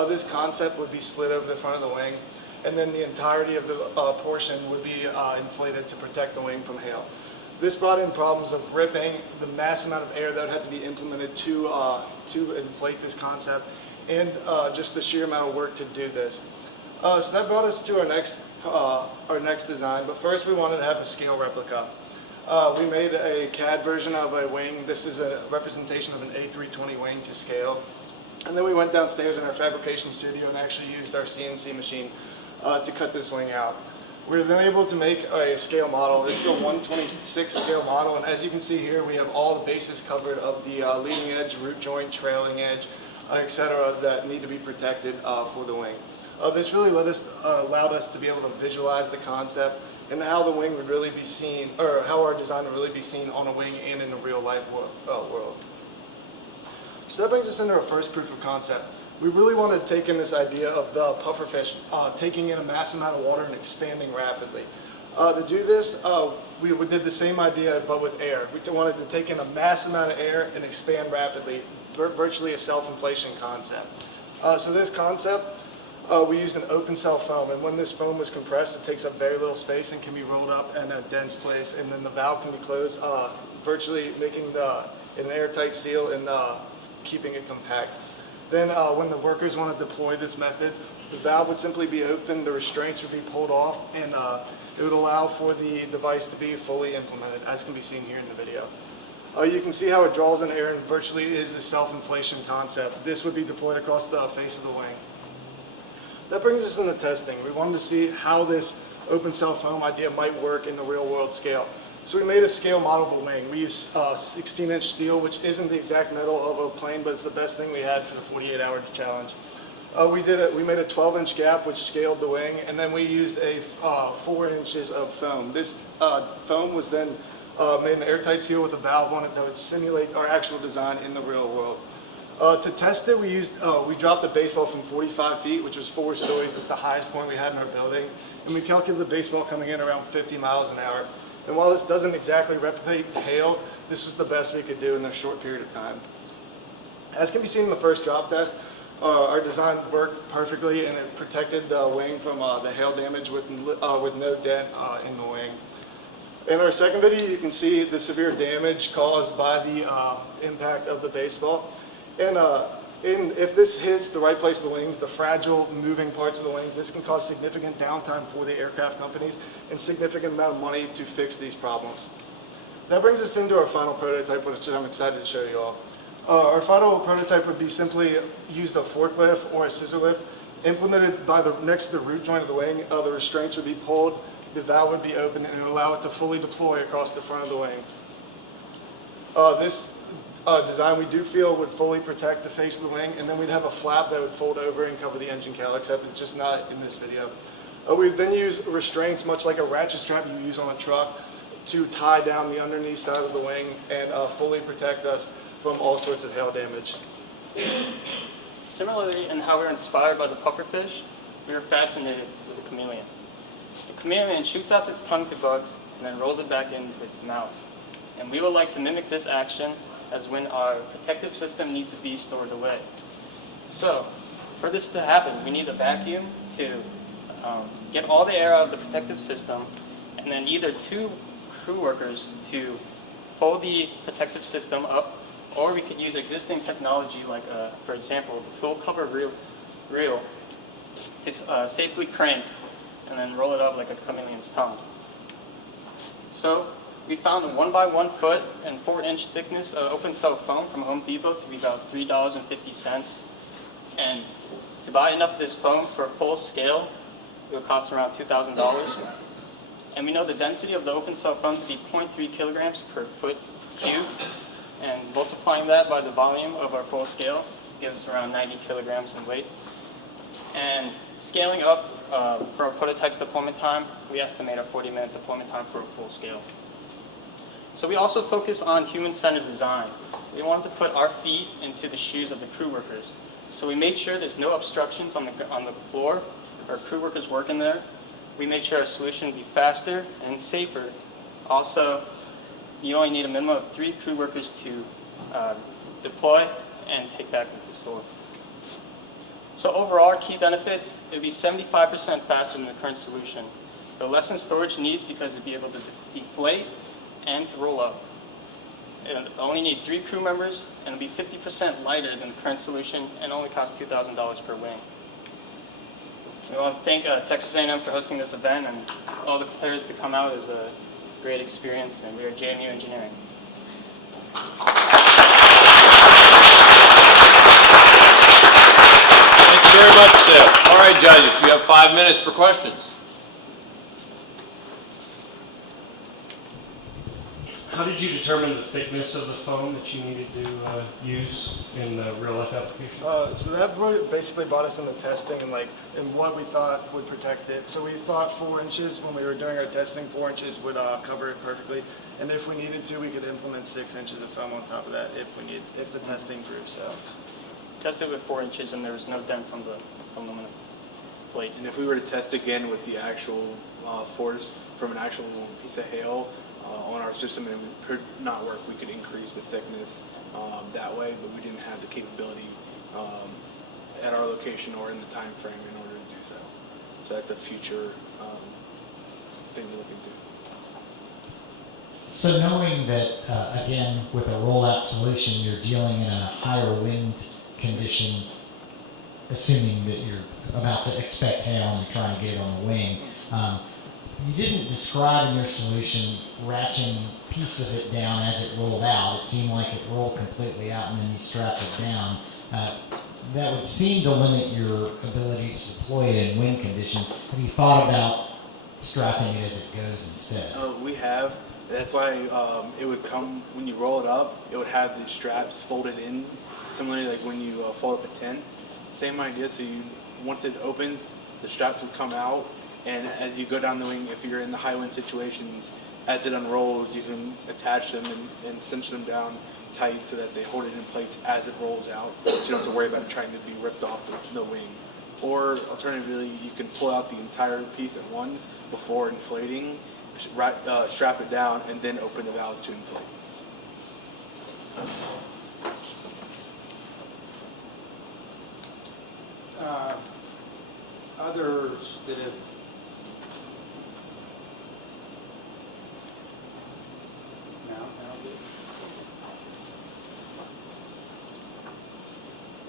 This concept would be slid over the front of the wing, and then the entirety of the portion would be inflated to protect the wing from hail. This brought in problems of ripping, the mass amount of air that had to be implemented to inflate this concept, and just the sheer amount of work to do this. So that brought us to our next design, but first we wanted to have a scale replica. We made a CAD version of a wing. This is a representation of an A320 wing to scale. And then we went downstairs in our fabrication studio and actually used our CNC machine to cut this wing out. We were then able to make a scale model. This is a 1/26 scale model, and as you can see here, we have all the bases covered of the leading edge, root joint, trailing edge, etc. that need to be protected for the wing. This really allowed us to be able to visualize the concept and how the wing would really be seen, or how our design would really be seen on a wing and in the real life world. So that brings us into our first proof of concept. We really wanted to take in this idea of the pufferfish taking in a mass amount of water and expanding rapidly. To do this, we did the same idea but with air. We wanted to take in a mass amount of air and expand rapidly, virtually a self-inflation concept. So this concept, we used an open cell foam, and when this foam was compressed, it takes up very little space and can be rolled up in a dense place, and then the valve can be closed, virtually making an airtight seal and keeping it compact. Then when the workers want to deploy this method, the valve would simply be open, the restraints would be pulled off, and it would allow for the device to be fully implemented, as can be seen here in the video. You can see how it draws in air and virtually is a self-inflation concept. This would be deployed across the face of the wing. That brings us into testing. We wanted to see how this open cell foam idea might work in the real world scale. So we made a scale modelable wing. We used 16-inch steel, which isn't the exact metal of a plane, but it's the best thing we had for the 48-hour challenge. We made a 12-inch gap, which scaled the wing, and then we used a 4 inches of foam. This foam was then made an airtight seal with a valve on it that would simulate our actual design in the real world. To test it, we dropped a baseball from 45 feet, which was 4 stories. It's the highest point we had in our building. And we calculated the baseball coming in around 50 miles an hour. And while this doesn't exactly replicate hail, this was the best we could do in a short period of time. As can be seen in the first drop test, our design worked perfectly and it protected the wing from the hail damage with no dent in the wing. In our second video, you can see the severe damage caused by the impact of the baseball. And if this hits the right place of the wings, the fragile moving parts of the wings, this can cause significant downtime for the aircraft companies and significant amount of money to fix these problems. That brings us into our final prototype, which I'm excited to show you all. Our final prototype would be simply used a forklift or a scissor lift implemented by next to the root joint of the wing. The restraints would be pulled, the valve would be open, and it would allow it to fully deploy across the front of the wing. This design we do feel would fully protect the face of the wing, and then we'd have a flap that would fold over and cover the engine cowling, except it's just not in this video. We'd then use restraints, much like a ratchet strap you use on a truck, to tie down the underneath side of the wing and fully protect us from all sorts of hail damage. Similarly, in how we were inspired by the pufferfish, we were fascinated with the chameleon. The chameleon shoots out its tongue to bugs and then rolls it back into its mouth. And we would like to mimic this action as when our protective system needs to be stored away. So, for this to happen, we need a vacuum to get all the air out of the protective system, and then either 2 crew workers to fold the protective system up, or we could use existing technology like, for example, the tool cover reel to safely crank and then roll it up like a chameleon's tongue. So we found a 1x1 foot and 4-inch thickness open cell foam from Home Depot to be about $3.50. And to buy enough of this foam for a full scale, it would cost around $2,000. And we know the density of the open cell foam to be 0.3 kilograms per foot cubed. And multiplying that by the volume of our full scale gives around 90 kilograms in weight. And scaling up for our prototype's deployment time, we estimate a 40-minute deployment time for a full scale. So we also focus on human-centered design. We wanted to put our feet into the shoes of the crew workers. So we made sure there's no obstructions on the floor. Our crew workers working there. We made sure our solution would be faster and safer. Also, you only need a minimum of 3 crew workers to deploy and take back into the store. So overall, our key benefits, it would be 75% faster than the current solution. The lessen storage needs because it'd be able to deflate and to roll up. It only need 3 crew members, and it'll be 50% lighter than the current solution and only cost $2,000 per wing. We want to thank Texas A&M for hosting this event, and all the competitors to come out. Is a great experience, and we are JMU Engineering. Thank you very much, Seth. All right, judges, you have 5 minutes for questions. How did you determine the thickness of the foam that you needed to use in the real-life application? So that basically brought us into testing and what we thought would protect it. So we thought 4 inches when we were doing our testing. 4 inches would cover it perfectly, and if we needed to, we could implement 6 inches of foam on top of that if the testing proves so. Tested with 4 inches, and there was no dents on the aluminum plate. And if we were to test again with the actual force from an actual piece of hail on our system, and it would not work, we could increase the thickness that way, but we didn't have the capability at our location or in the time frame in order to do so. So that's a future thing to look into. So knowing that, again, with a rollout solution, you're dealing in a higher wind condition, assuming that you're about to expect hail and you're trying to get it on the wing. You didn't describe in your solution ratcheting a piece of it down as it rolled out. It seemed like it rolled completely out and then you strapped it down. That would seem to limit your ability to deploy it in wind conditions. Have you thought about strapping it as it goes instead? We have. That's why it would come, when you roll it up, it would have the straps folded in, similarly like when you fold up a tent. Same idea, so once it opens, the straps would come out, and as you go down the wing, if you're in the high wind situations, as it unrolls, you can attach them and cinch them down tight so that they hold it in place as it rolls out. So you don't have to worry about it trying to be ripped off the wing. Or alternatively, you can pull out the entire piece at once before inflating, strap it down, and then open the valves to inflate. Others that have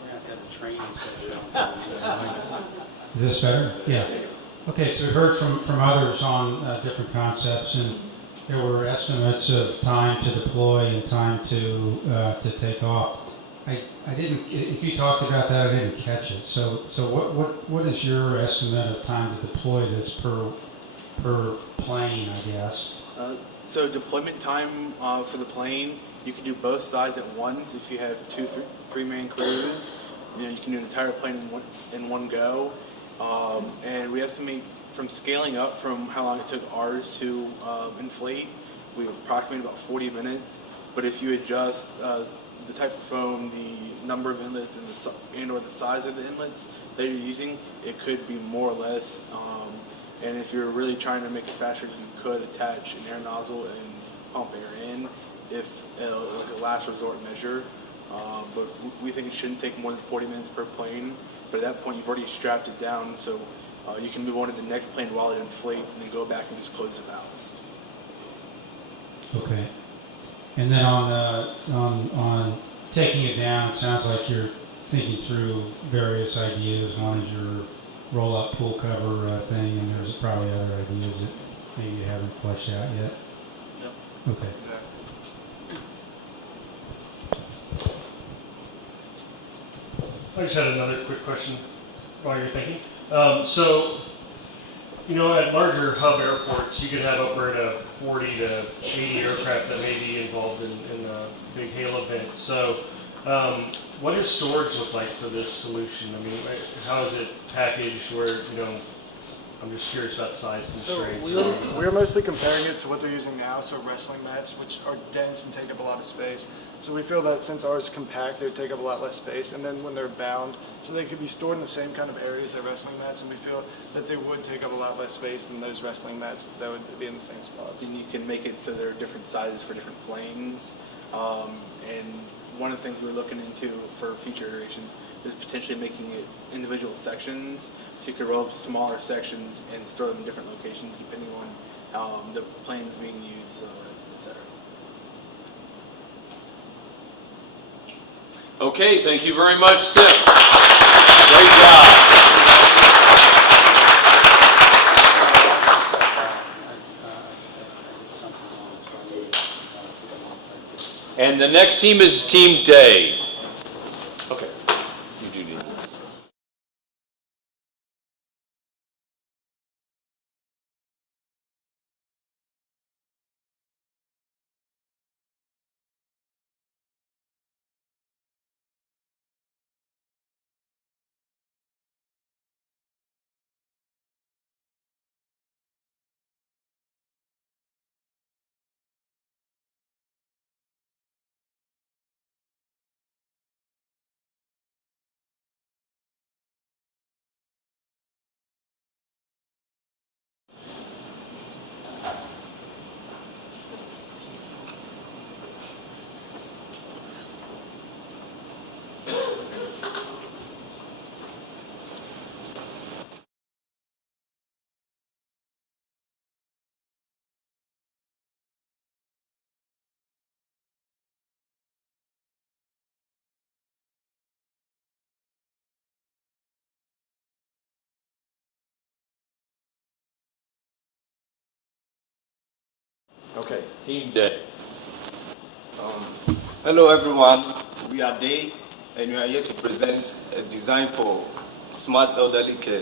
we're going to have a training session. Is this better? Yeah. Okay, so we heard from others on different concepts, and there were estimates of time to deploy and time to take off. I didn't. If you talked about that, I didn't catch it. So what is your estimate of time to deploy this per plane? I guess. So deployment time for the plane, you can do both sides at once. If you have 3-man crews, you can do an entire plane in one go. And we estimate from scaling up from how long it took ours to inflate, we approximate about 40 minutes. But if you adjust the type of foam, the number of inlets, and or the size of the inlets that you're using, it could be more or less. And if you're really trying to make it faster, you could attach an air nozzle and pump air in, if like a last resort measure. But we think it shouldn't take more than 40 minutes per plane. But at that point, you've already strapped it down, so you can move on to the next plane while it inflates, and then go back and just close the valves. Okay. And then on taking it down, it sounds like you're thinking through various ideas. One is your roll-up pool cover thing, and there's probably other ideas that maybe you haven't fleshed out yet. Yep. Okay. I just had another quick question while you're thinking. So, at larger hub airports, you could have upward of 40 to 80 aircraft that may be involved in a big hail event. So, what does storage look like for this solution? I mean, how is it packaged where, I'm just curious about size constraints. So we're mostly comparing it to what they're using now, so wrestling mats, which are dense and take up a lot of space. So we feel that since ours is compact, they would take up a lot less space. And then when they're bound, so they could be stored in the same kind of areas as wrestling mats, and we feel that they would take up a lot less space than those wrestling mats that would be in the same spots. And you can make it so there are different sizes for different planes. And one of the things we're looking into for future iterations is potentially making it individual sections, so you could roll up smaller sections and store them in different locations depending on the planes being used, etc. Okay, thank you very much, Sip. Great job. And the next team is Team Day. Team Day. Hello everyone, we are Day and we are here to present a design for smart elderly care,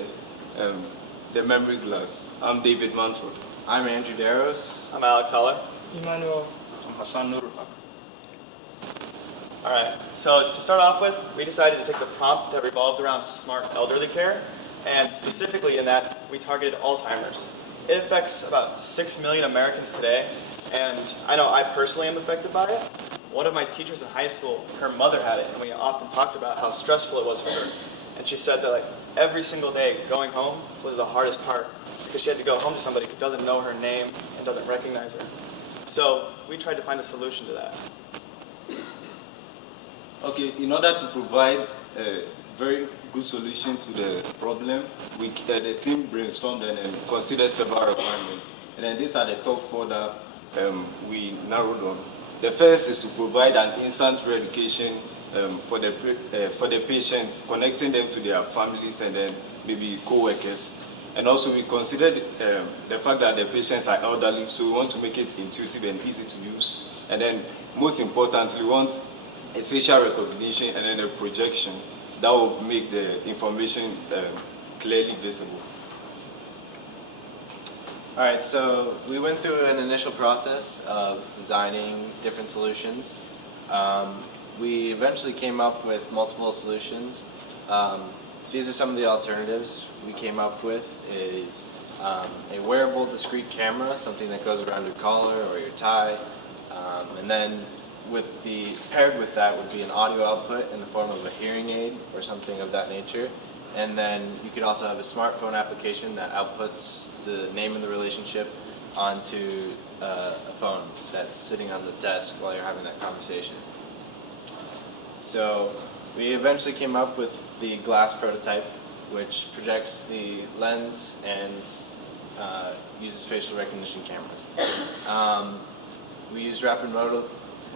the memory glass. I'm David Manford. I'm Andrew Darrows. I'm Alex Heller. Emmanuel. I'm Hassan Nur. Alright, so to start off with, we decided to take the prompt that revolved around smart elderly care, and specifically in that we targeted Alzheimer's. It affects about 6 million Americans today, and I know I personally am affected by it. One of my teachers in high school, her mother had it, and we often talked about how stressful it was for her. And she said that like every single day going home was the hardest part because she had to go home to somebody who doesn't know her name and doesn't recognize her. So we tried to find a solution to that. Okay, in order to provide a very good solution to the problem, the team brainstormed and considered several requirements. And then these are the top 4 that we narrowed on. The first is to provide an instant re-education for the patient, connecting them to their families and then maybe co-workers. And also we considered the fact that the patients are elderly, so we want to make it intuitive and easy to use. And then most importantly, we want a facial recognition and then a projection that will make the information clearly visible. All right, so we went through an initial process of designing different solutions. We eventually came up with multiple solutions. These are some of the alternatives we came up with is a wearable discrete camera, something that goes around your collar or your tie, and then paired with that would be an audio output in the form of a hearing aid or something of that nature. And then you could also have a smartphone application that outputs the name of the relationship onto a phone that's sitting on the desk while you're having that conversation. So we eventually came up with the glass prototype, which projects the lens and uses facial recognition cameras. We used rapid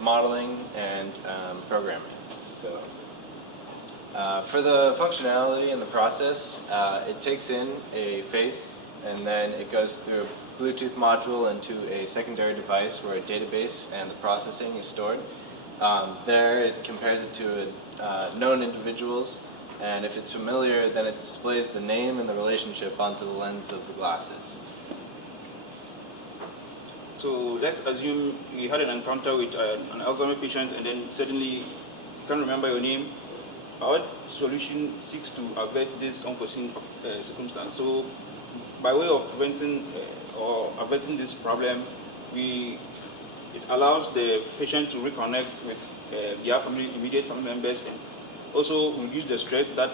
modeling and programming. So for the functionality and the process, it takes in a face and then it goes through a Bluetooth module into a secondary device where a database and the processing is stored. There it compares it to known individuals, and if it's familiar, then it displays the name and the relationship onto the lens of the glasses. So let's assume you had an encounter with an Alzheimer's patient and then suddenly you can't remember your name. Our solution seeks to avert this unforeseen circumstance. So by way of preventing or averting this problem, it allows the patient to reconnect with their immediate family members, and also reduce the stress that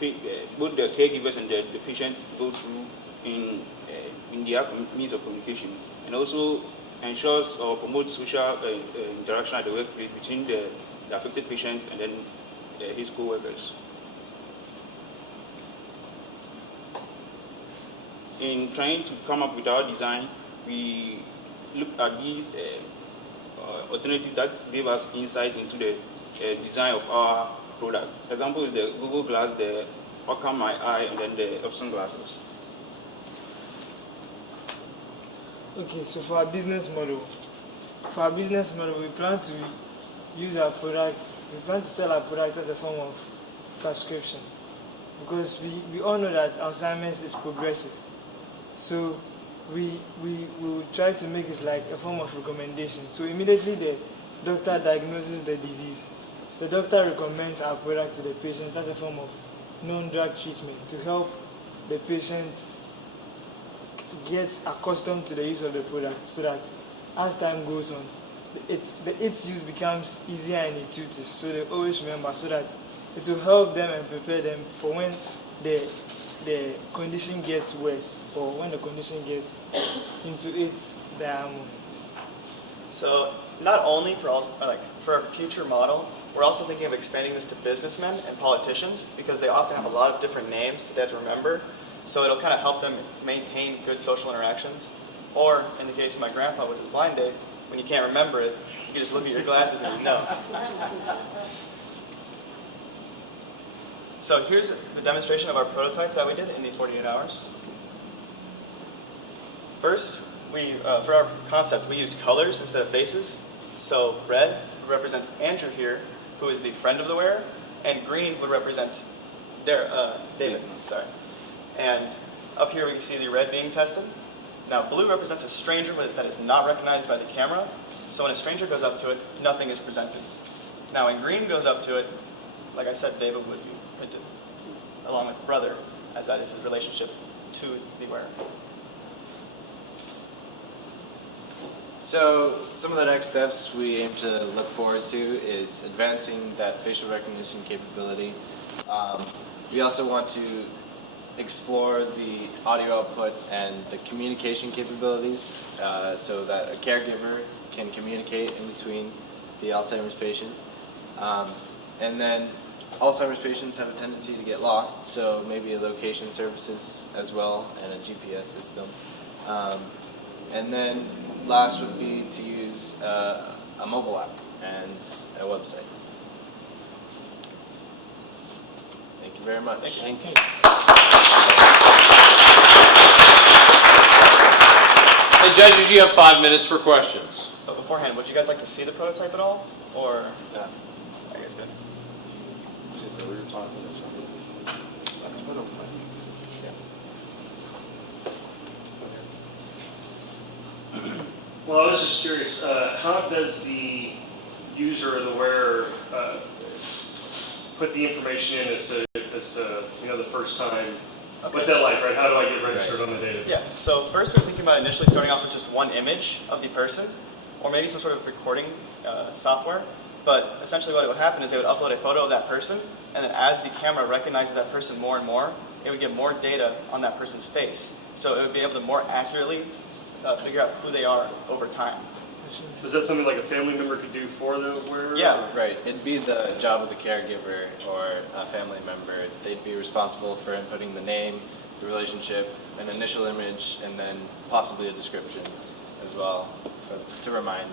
both the caregivers and the patient go through in their means of communication, and also ensures or promotes social interaction at the workplace between the affected patient and then his co-workers. In trying to come up with our design, we looked at these alternatives that gave us insight into the design of our product. Example is the Google Glass, the Occam My Eye, and then the Epson glasses. Okay, so for our business model, we plan to use our product, we plan to sell our product as a form of subscription, because we all know that Alzheimer's is progressive. So we will try to make it like a form of recommendation. So immediately the doctor diagnoses the disease, the doctor recommends our product to the patient as a form of non-drug treatment to help the patient get accustomed to the use of the product, so that as time goes on, its use becomes easier and intuitive, so they always remember, so that it will help them and prepare them for when the condition gets worse, or when the condition gets into its dire moment. So not only for a future model, we're also thinking of expanding this to businessmen and politicians, because they often have a lot of different names that they have to remember. So it'll kind of help them maintain good social interactions. Or in the case of my grandpa with his blind days, when you can't remember it, you can just look at your glasses and you know. So here's the demonstration of our prototype that we did in the 48 hours. First, for our concept, we used colors instead of faces. So red would represent Andrew here, who is the friend of the wearer, and green would represent David. Sorry. And up here we can see the red being tested. Now blue represents a stranger that is not recognized by the camera. So when a stranger goes up to it, nothing is presented. Now when green goes up to it, like I said, David would be printed along with brother, as that is his relationship to the wearer. So some of the next steps we aim to look forward to is advancing that facial recognition capability. We also want to explore the audio output and the communication capabilities so that a caregiver can communicate in between the Alzheimer's patient. And then Alzheimer's patients have a tendency to get lost, so maybe location services as well and a GPS system. And then last would be to use a mobile app and a website. Thank you very much. Thank you. Hey, judges, you have 5 minutes for questions. But beforehand, would you guys like to see the prototype at all? Or, no? I guess good. Well, I was just curious, how does the user or the wearer put the information in as to the first time? Okay. What's that like, right? How do I get registered on the database? Yeah, so first we're thinking about initially starting off with just one image of the person, or maybe some sort of recording software. But essentially what would happen is they would upload a photo of that person, and then as the camera recognizes that person more and more, it would get more data on that person's face. So it would be able to more accurately figure out who they are over time. Is that something like a family member could do for the wearer? Yeah, right. It'd be the job of the caregiver or a family member. They'd be responsible for inputting the name, the relationship, an initial image, and then possibly a description as well to remind.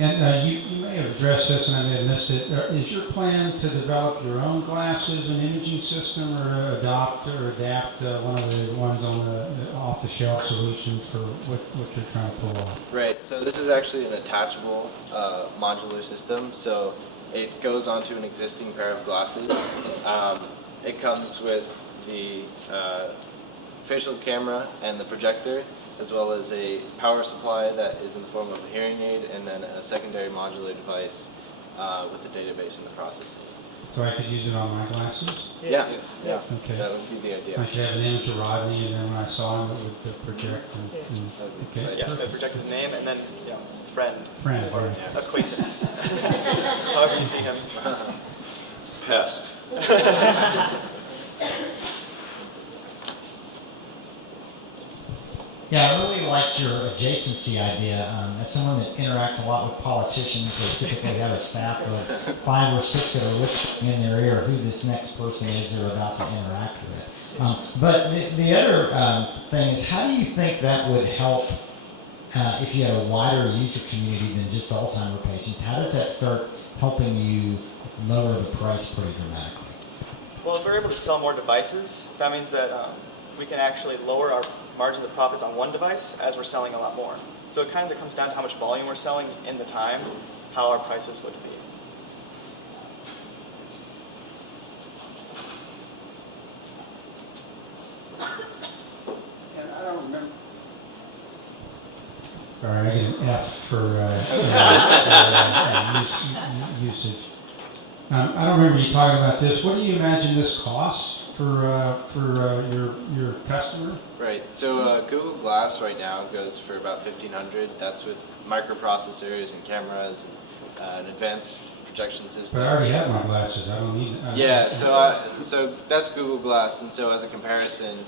And you may have addressed this and I may have missed it. Is your plan to develop your own glasses and imaging system or adopt or adapt one of the ones on the off-the-shelf solutions for what you're trying to pull off? Right, so this is actually an attachable modular system. So it goes onto an existing pair of glasses. It comes with the facial camera and the projector, as well as a power supply that is in the form of a hearing aid, and then a secondary modular device with a database in the processing. So I could use it on my glasses? Yes. Yeah. Okay. That would be the idea. I could have an image of Rodney, and then when I saw him, it would project. Okay. Yeah, they project his name and then, friend. Friend, or right. acquaintance. However you see him. Pest. Yeah, I really liked your adjacency idea. As someone that interacts a lot with politicians, they typically have a staff of 5 or 6 that are whispering in their ear who this next person is they're about to interact with. But the other thing is, how do you think that would help if you had a wider user community than just Alzheimer's patients? How does that start helping you lower the price pretty dramatically? Well, if we're able to sell more devices, that means that we can actually lower our margin of profits on one device as we're selling a lot more. So it kind of comes down to how much volume we're selling in the time, how our prices would be. And I don't remember. Sorry, I get an F for usage. I don't remember you talking about this. What do you imagine this costs for your customer? Right. So Google Glass right now goes for about $1,500. That's with microprocessors and cameras and an advanced projection system. But I already have my glasses. I don't need. Yeah. So that's Google Glass, and so as a comparison,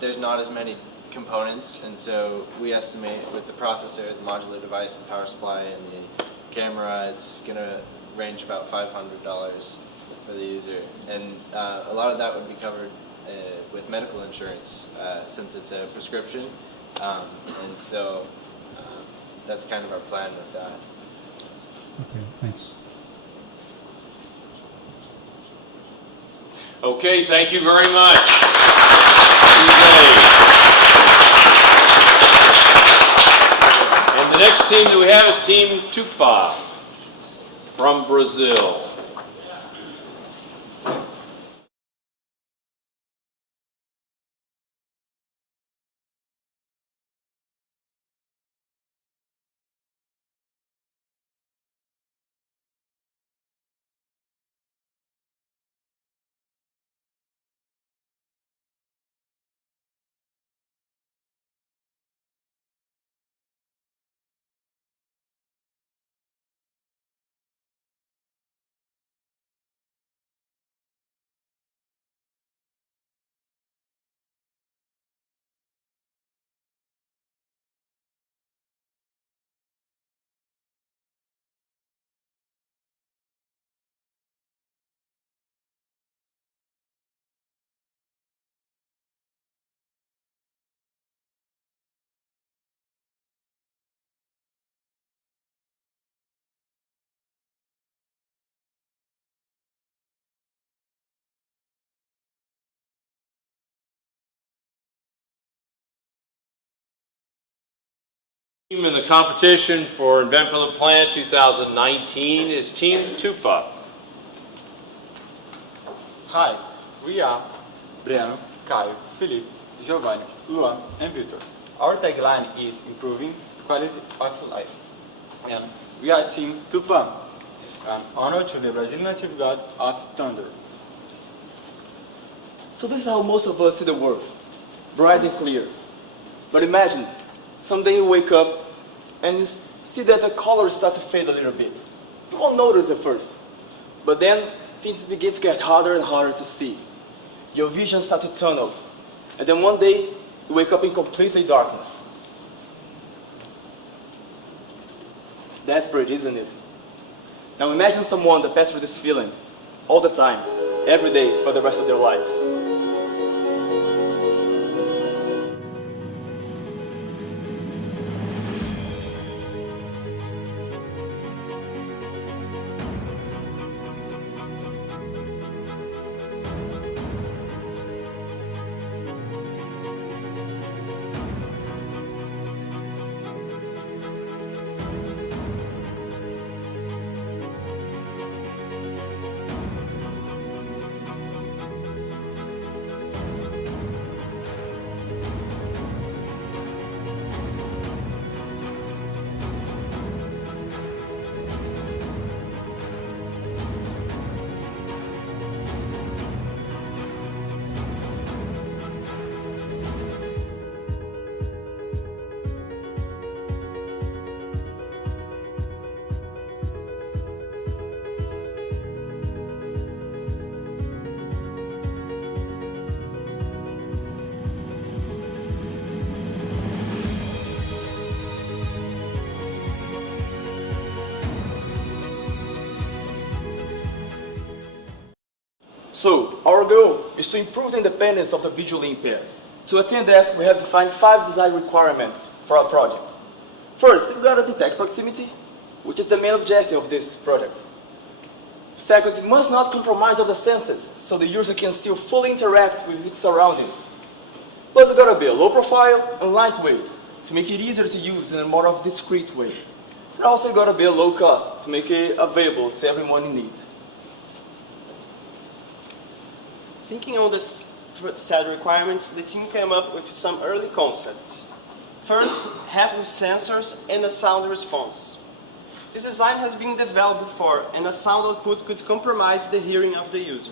there's not as many components, and so we estimate with the processor, the modular device, the power supply, and the camera, it's gonna range about $500 for the user, and a lot of that would be covered with medical insurance since it's a prescription, and so that's kind of our plan with that. Okay, thanks. Okay, thank you very much. team that we have is Team Tupa from Brazil. Team in the competition for Invent from the Plant 2019 is Team Tupa. Hi, we are Breno, Caio, Felipe, Giovanni, Luan, and Victor. Our tagline is improving quality of life. And we are Team Tupã, an honor to the Brazilian native god of thunder. So this is how most of us see the world, bright and clear. But imagine, someday you wake up and you see that the colors start to fade a little bit. You won't notice at first, but then things begin to get harder and harder to see. Your vision starts to tunnel, and then one day you wake up in completely darkness. Desperate, isn't it? Now imagine someone that passes through this feeling all the time, every day for the rest of their lives. So, our goal is to improve the independence of the visually impaired. To attain that, we have defined 5 design requirements for our project. First, we gotta detect proximity, which is the main objective of this project. Second, it must not compromise of the senses, so the user can still fully interact with its surroundings. Plus, it gotta be a low profile and lightweight, to make it easier to use in a more of discreet way. And also, it gotta be a low cost, to make it available to everyone in need. Thinking on this set requirements, the team came up with some early concepts. First, hat with sensors and a sound response. This design has been developed before, and a sound output could compromise the hearing of the user.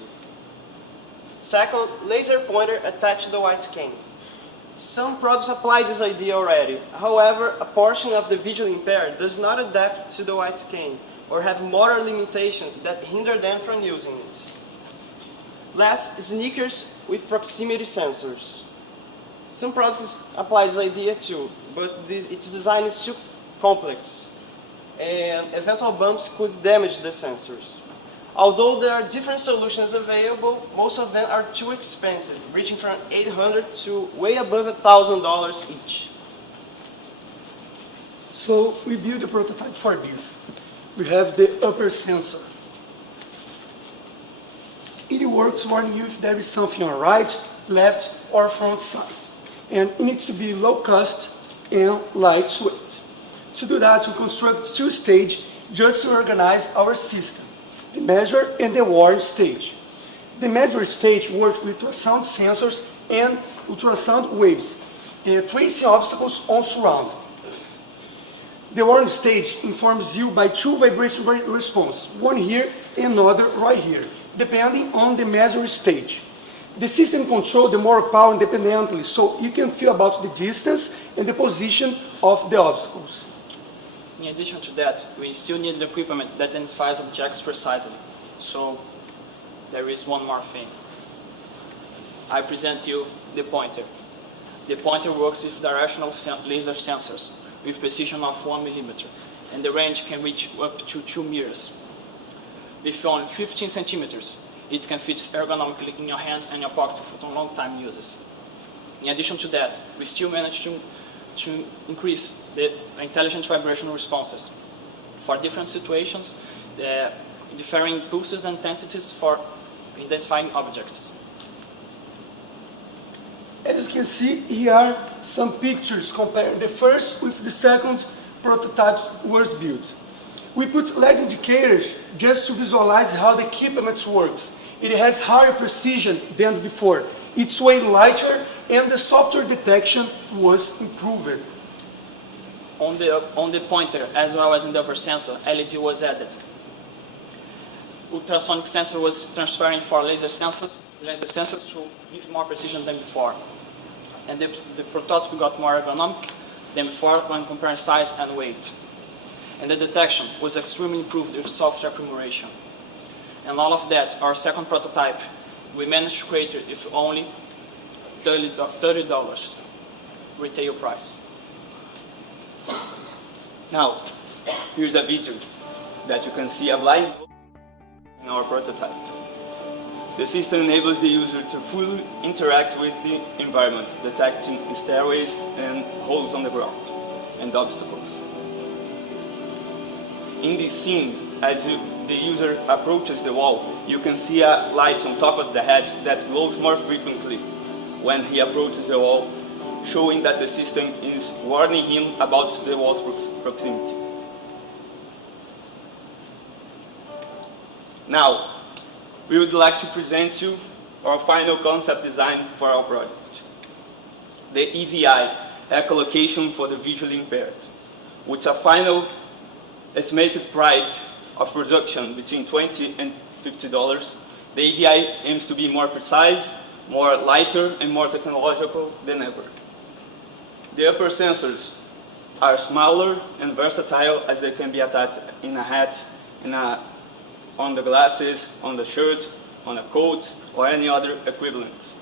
Second, laser pointer attached to the white cane. Some products apply this idea already. However, a portion of the visually impaired does not adapt to the white cane or have motor limitations that hinder them from using it. Last, sneakers with proximity sensors. Some products apply this idea too, but its design is too complex, and eventual bumps could damage the sensors. Although there are different solutions available, most of them are too expensive, reaching from $800 to way above $1,000 each. So we built a prototype for this. We have the upper sensor. It works warning you if there is something on right, left, or front side. And it needs to be low cost and lightweight. To do that, we construct two stages just to organize our system, the measure and the warn stage. The measure stage works with ultrasound sensors and ultrasound waves, tracing obstacles on surrounding. The warn stage informs you by two vibration responses, one here and another right here, depending on the measure stage. The system controls the motor power independently, so you can feel about the distance and the position of the obstacles. In addition to that, we still need the equipment that identifies objects precisely. So there is one more thing. I present you the pointer. The pointer works with directional laser sensors with precision of 1 millimeter, and the range can reach up to 2 meters. With only 15 centimeters, it can fit ergonomically in your hands and your pocket for long time uses. In addition to that, we still manage to increase the intelligent vibrational responses for different situations, the differing pulses and intensities for identifying objects. As you can see, here are some pictures comparing the first with the second prototypes was built. We put LED indicators just to visualize how the equipment works. It has higher precision than before. It's way lighter and the software detection was improved. On the pointer, as well as in the upper sensor, LED was added. Ultrasonic sensor was transferring for laser sensors to give more precision than before. And the prototype got more ergonomic than before when comparing size and weight. And the detection was extremely improved with software accumulation. And all of that, our second prototype, we managed to create it with only $30 retail price. Now, here's a video that you can see a live in our prototype. The system enables the user to fully interact with the environment, detecting stairways and holes on the ground and obstacles. In these scenes, as the user approaches the wall, you can see a light on top of the head that glows more frequently when he approaches the wall, showing that the system is warning him about the wall's proximity. Now, we would like to present you our final concept design for our project. The EVI, echolocation for the visually impaired, with a final estimated price of production between $20 and $50. The EVI aims to be more precise, more lighter, and more technological than ever. The upper sensors are smaller and versatile as they can be attached in a hat, on the glasses, on the shirt, on a coat, or any other equivalent.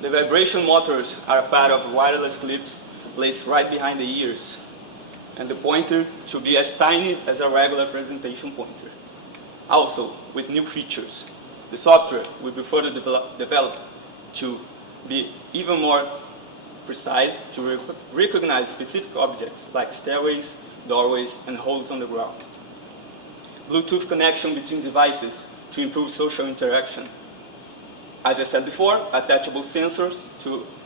The vibration motors are a pair of wireless clips placed right behind the ears, and the pointer should be as tiny as a regular presentation pointer. Also, with new features, the software will be further developed to be even more precise to recognize specific objects like stairways, doorways, and holes on the ground. Bluetooth connection between devices to improve social interaction. As I said before, attachable sensors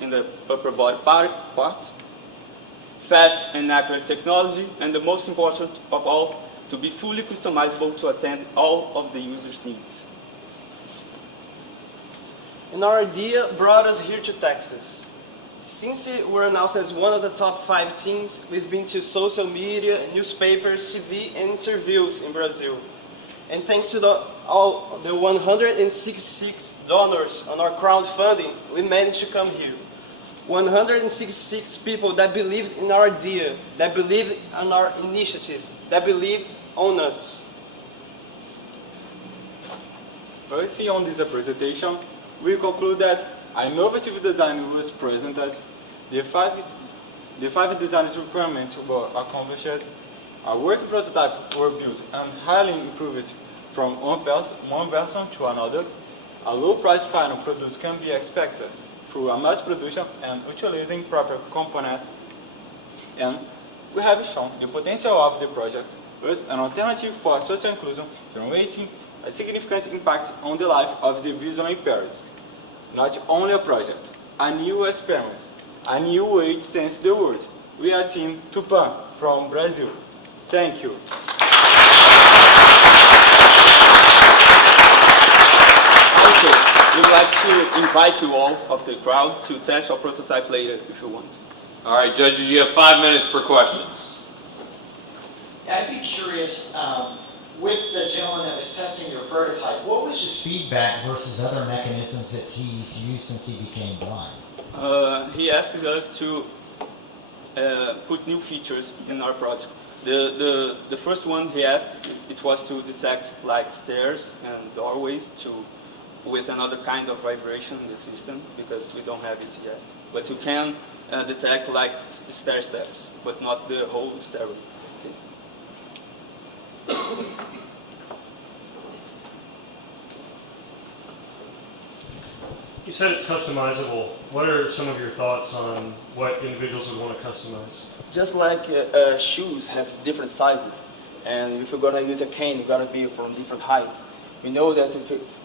in the upper body part, fast and accurate technology, and the most important of all, to be fully customizable to attend all of the user's needs. And our idea brought us here to Texas. Since we're announced as one of the top 5 teams, we've been to social media, newspapers, TV, and interviews in Brazil. And thanks to all the 166 donors on our crowdfunding, we managed to come here. 166 people that believed in our idea, that believed in our initiative, that believed on us. Based on this presentation, we conclude that an innovative design was presented, the five design requirements were accomplished, a working prototype were built and highly improved from one version to another, a low-price final product can be expected through a mass production and utilizing proper components, and we have shown the potential of the project as an alternative for social inclusion, generating a significant impact on the life of the visually impaired. Not only a project, a new experience, a new way to sense the world. We are Team Tupã. from Brazil. Thank you. Also, we'd like to invite you all of the crowd to test your prototype later if you want. All right, judges, you have 5 minutes for questions. Yeah, I'd be curious, with the gentleman that was testing your prototype, what was his feedback versus other mechanisms that he's used since he became blind? He asked us to put new features in our project. The first one he asked, it was to detect like stairs and doorways with another kind of vibration in the system, because we don't have it yet. But you can detect like stair steps, but not the whole stairway. You said it's customizable. What are some of your thoughts on what individuals would want to customize? Just like shoes have different sizes, and if you're gonna use a cane, you gotta be from different heights. We know that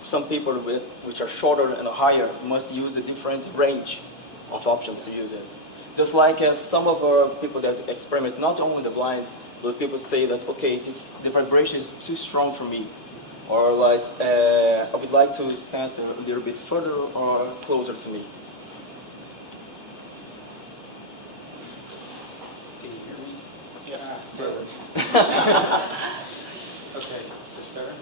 some people which are shorter and higher must use a different range of options to use it. Just like some of our people that experiment, not only the blind, but people say that, okay, the vibration is too strong for me. Or like, I would like to sense it a little bit further or closer to me. Can you hear me? Yeah. Okay, that's better.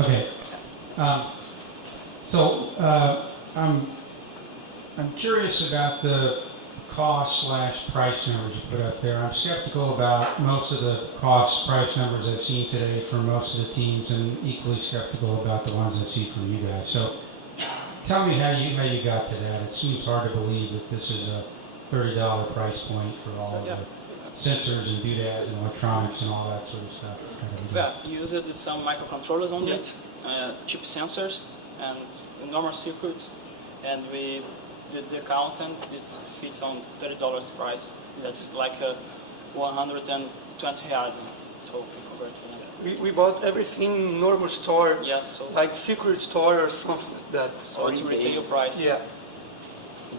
Okay. I'm curious about the cost/price numbers you put up there. I'm skeptical about most of the cost price numbers I've seen today from most of the teams, and equally skeptical about the ones I see from you guys. So tell me how you got to that. It seems hard to believe that this is a $30 price point for all of the sensors and doodads and electronics and all that sort of stuff. It's kind of We used some microcontrollers on it, chip sensors and normal circuits, and we did the count and it fits on $30 price. That's like 120 reais. So we convert to that. We bought everything in normal store, so like secret store or something like that. So it's retail price. Yeah.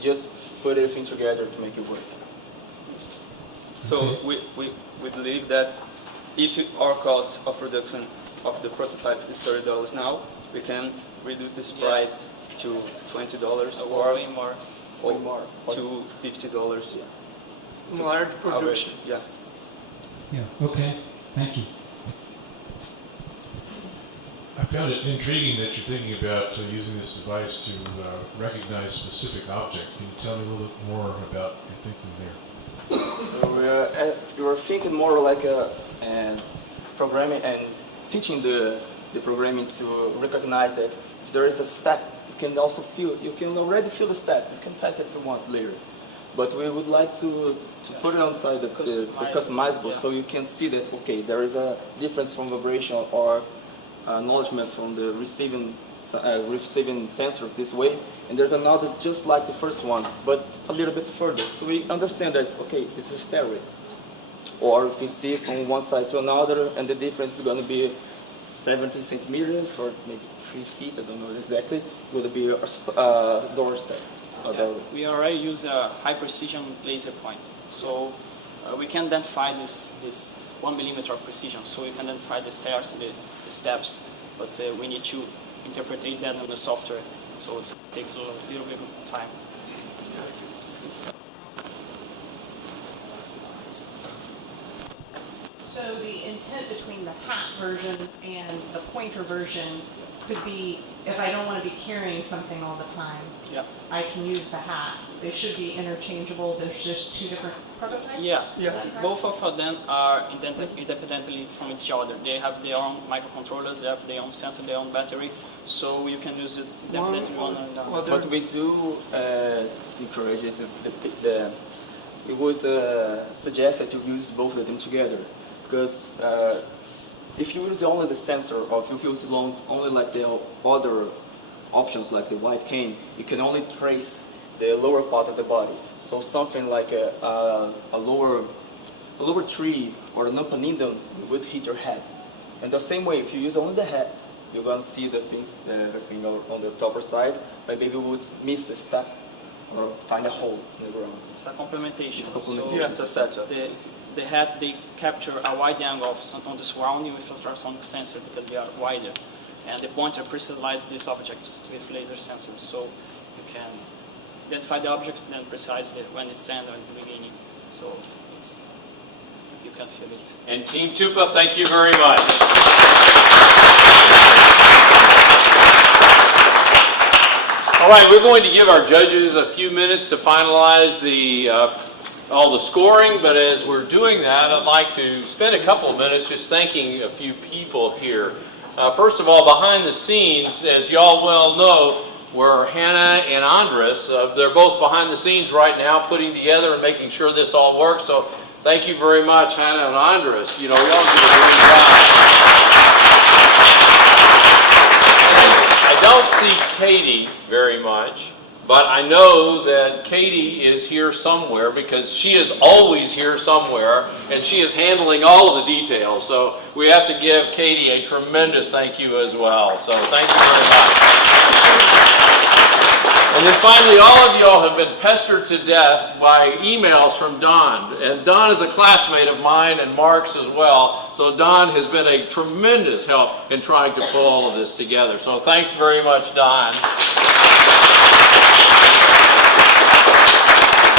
Just put everything together to make it work. So we believe that if our cost of production of the prototype is $30 now, we can reduce this price to $20 or way more. To $50. Large production. Yeah. Yeah. Okay. Thank you. I found it intriguing that you're thinking about using this device to recognize specific objects. Can you tell me a little bit more about your thinking there? So we were thinking more like programming and teaching the programming to recognize that if there is a step, you can already feel the step. You can test it if you want later. But we would like to put it inside the customizable, so you can see that, okay, there is a difference from vibration or acknowledgement from the receiving sensor this way, and there's another just like the first one, but a little bit further. So we understand that, okay, this is stairway. Or if you see from one side to another, and the difference is going to be 70 centimeters or maybe 3 feet, I don't know exactly, would be a door step. We already use a high precision laser point. So we can identify this 1 millimeter of precision. So we can identify the stairs, the steps, but we need to interpret that in the software. So it takes a little bit of time. So the intent between the hat version and the pointer version could be, if I don't want to be carrying something all the time, I can use the hat. They should be interchangeable. There's just two different prototypes? Yeah. Both of them are independently from each other. They have their own microcontrollers, they have their own sensor, their own battery, so you can use it independently one another. But we do encourage it. We would suggest that you use both of them together, because if you use only the sensor, or if you use only like the other options like the white cane, you can only trace the lower part of the body. So something like a lower tree or an open needle would hit your head. And the same way, if you use only the head, you're going to see the thing on the upper side, but maybe you would miss a step. or find a hole in the ground. It's a complementation. It's a setup. The hat, they capture a wide angle of on the surrounding with ultrasonic sensor because they are wider. And the pointer precizes these objects with laser sensors. So you can identify the object then precisely when it's end or at the beginning. So you can feel it. And Team Tupa, thank you very much. All right, we're going to give our judges a few minutes to finalize all the scoring, but as we're doing that, I'd like to spend a couple of minutes just thanking a few people here. First of all, behind the scenes, as y'all well know, were Hannah and Andres. They're both behind the scenes right now, putting together and making sure this all works. So thank you very much, Hannah and Andres. You know, y'all did a great job. I don't see Katie very much, but I know that Katie is here somewhere because she is always here somewhere and she is handling all of the details. So we have to give Katie a tremendous thank you as well. So thank you very much. And then finally, all of y'all have been pestered to death by emails from Don. And Don is a classmate of mine and Mark's as well. So Don has been a tremendous help in trying to pull all of this together. So thanks very much, Don.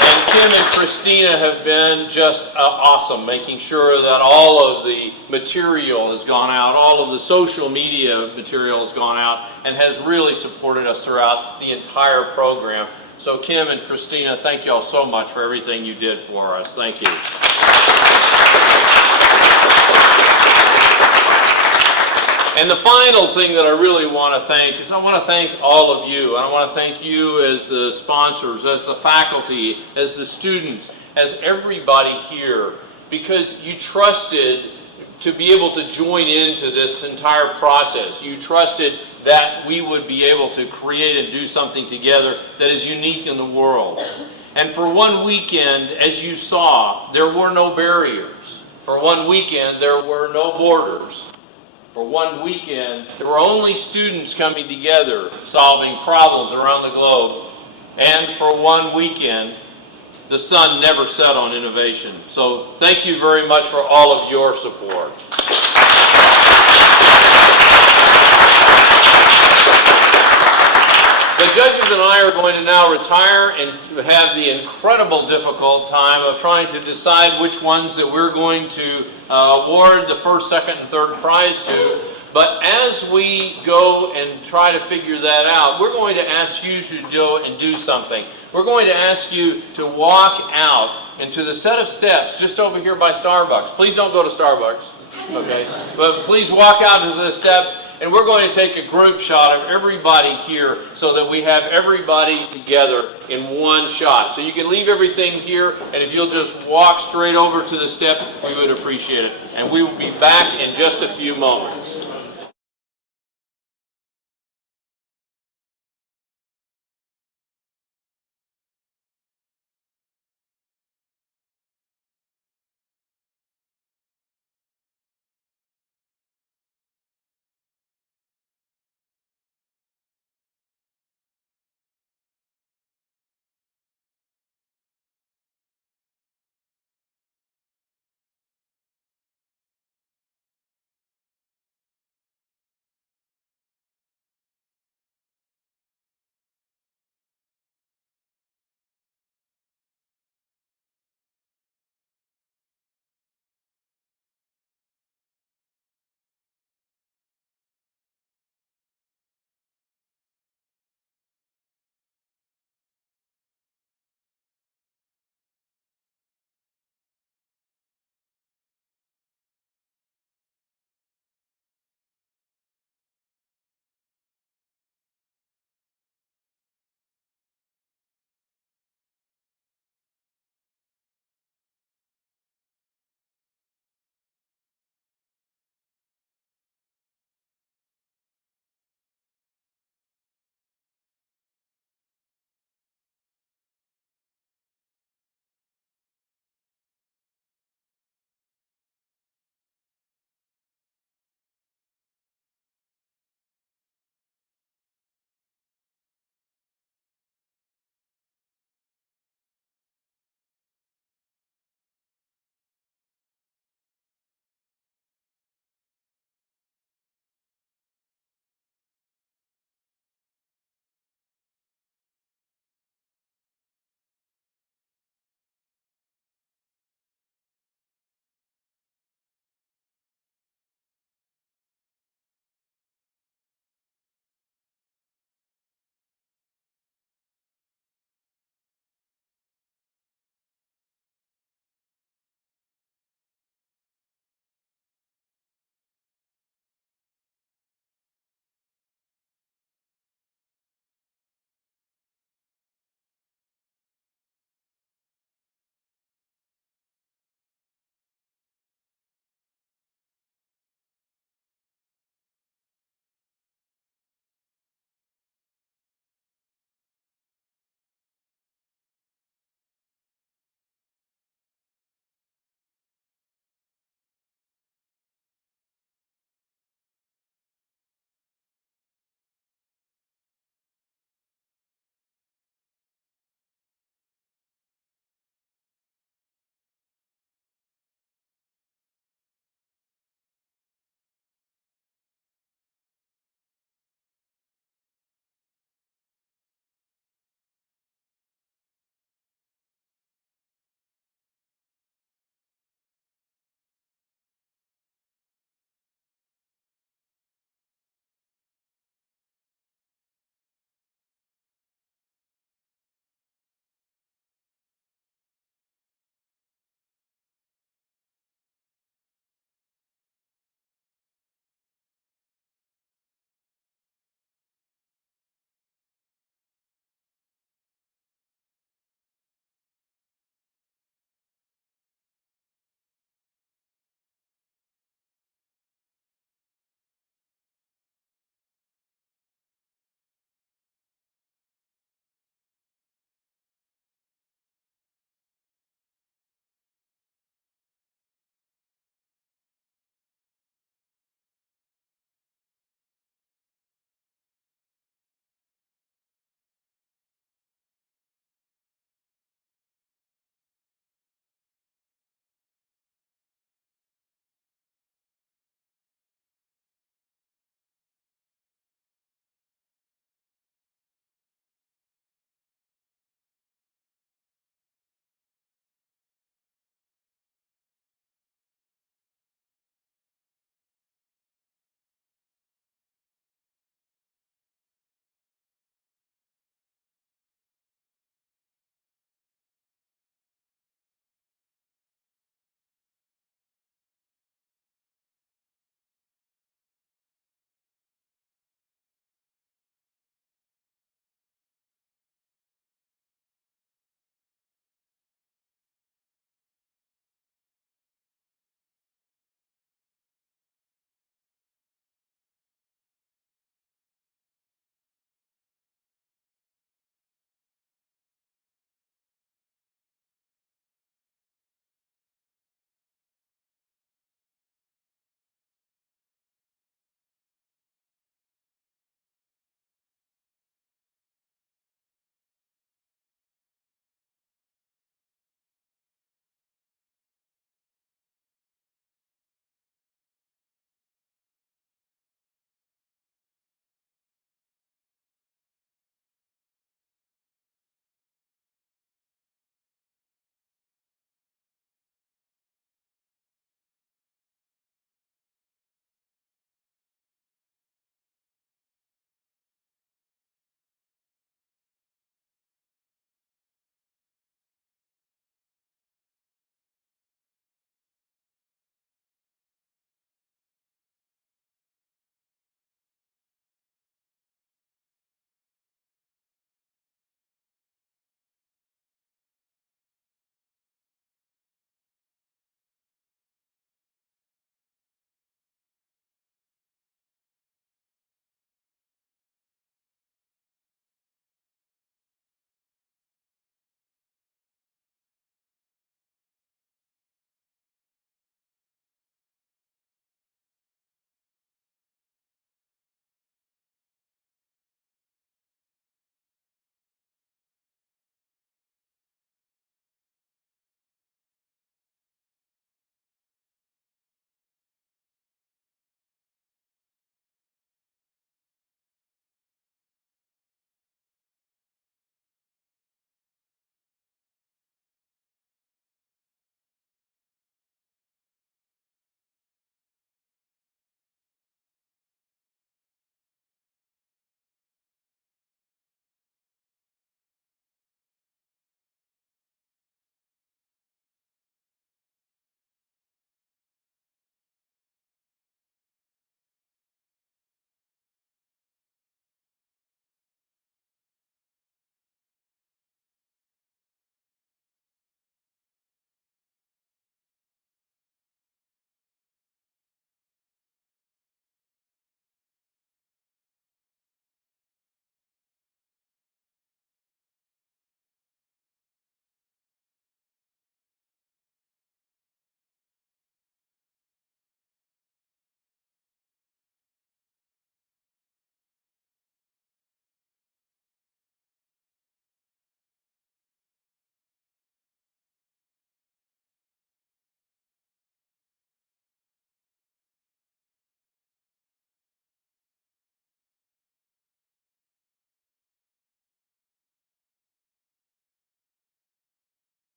And Kim and Christina have been just awesome, making sure that all of the material has gone out, all of the social media material has gone out, and has really supported us throughout the entire program. So Kim and Christina, thank y'all so much for everything you did for us. Thank you. And the final thing that I really want to thank is I want to thank all of you. I want to thank you as the sponsors, as the faculty, as the students, as everybody here, because you trusted to be able to join into this entire process. You trusted that we would be able to create and do something together that is unique in the world. And for one weekend, as you saw, there were no barriers. For one weekend, there were no borders. For one weekend, there were only students coming together, solving problems around the globe. And for one weekend, the sun never set on innovation. So thank you very much for all of your support. The judges and I are going to now retire and have the incredible difficult time of trying to decide which ones that we're going to award the first, second, and third prize to. But as we go and try to figure that out, we're going to ask you to go and do something. We're going to ask you to walk out into the set of steps just over here by Starbucks. Please don't go to Starbucks, okay? But please walk out into the steps. And we're going to take a group shot of everybody here so that we have everybody together in one shot. So you can leave everything here, and if you'll just walk straight over to the step, we would appreciate it. And we will be back in just a few moments.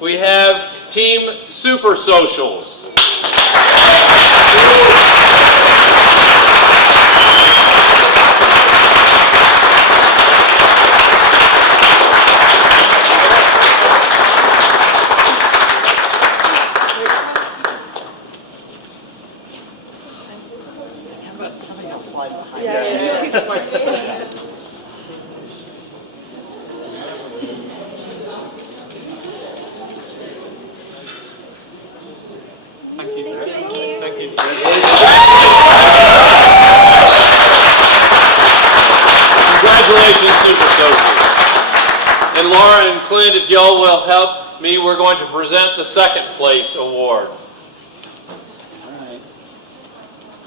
we have Team SuperSocials. Something else slide behind. Thank you. Congratulations, SuperSocial. And Laura and Clint, if y'all will help me, we're going to present the second place award.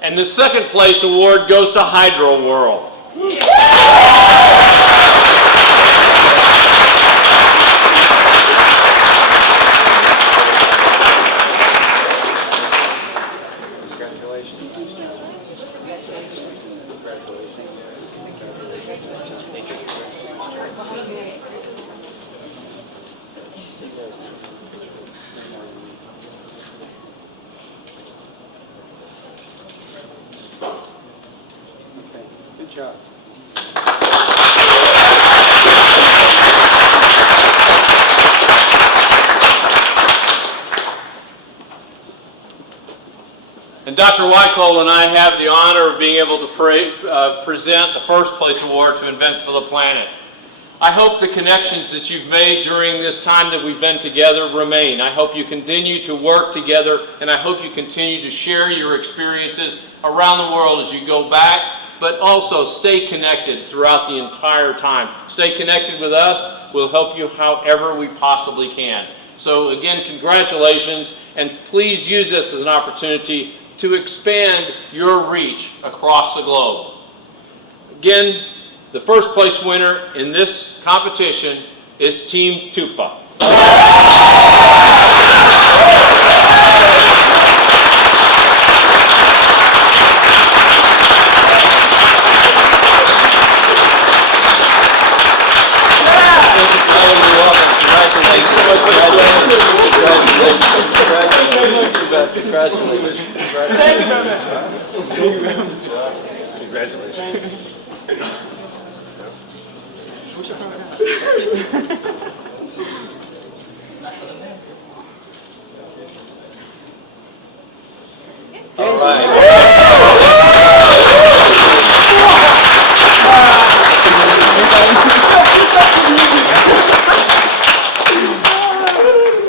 And the second place award goes to Hydro World. Good job. And Dr. Wyckoll and I have the honor of being able to present the first place award to Invent for the Planet. I hope the connections that you've made during this time that we've been together remain. I hope you continue to work together, and I hope you continue to share your experiences around the world as you go back, but also stay connected throughout the entire time. Stay connected with us. We'll help you however we possibly can. So again, congratulations, and please use this as an opportunity to expand your reach across the globe. Again, the first place winner in this competition is Team Tupa. Thanks so much for congratulations. Thank you very much. Congratulations. All right.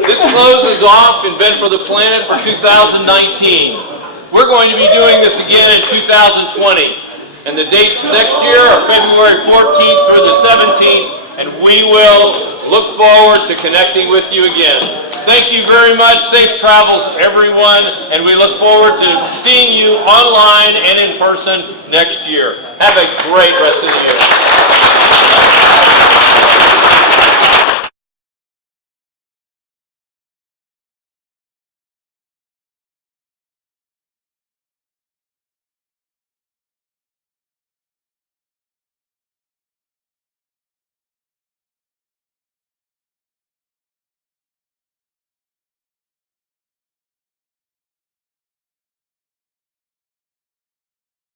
This closes off Invent for the Planet for 2019. We're going to be doing this again in 2020. And the dates next year are February 14th through the 17th, and we will look forward to connecting with you again. Thank you very much. Safe travels, everyone, and we look forward to seeing you online and in person next year. Have a great rest of the year.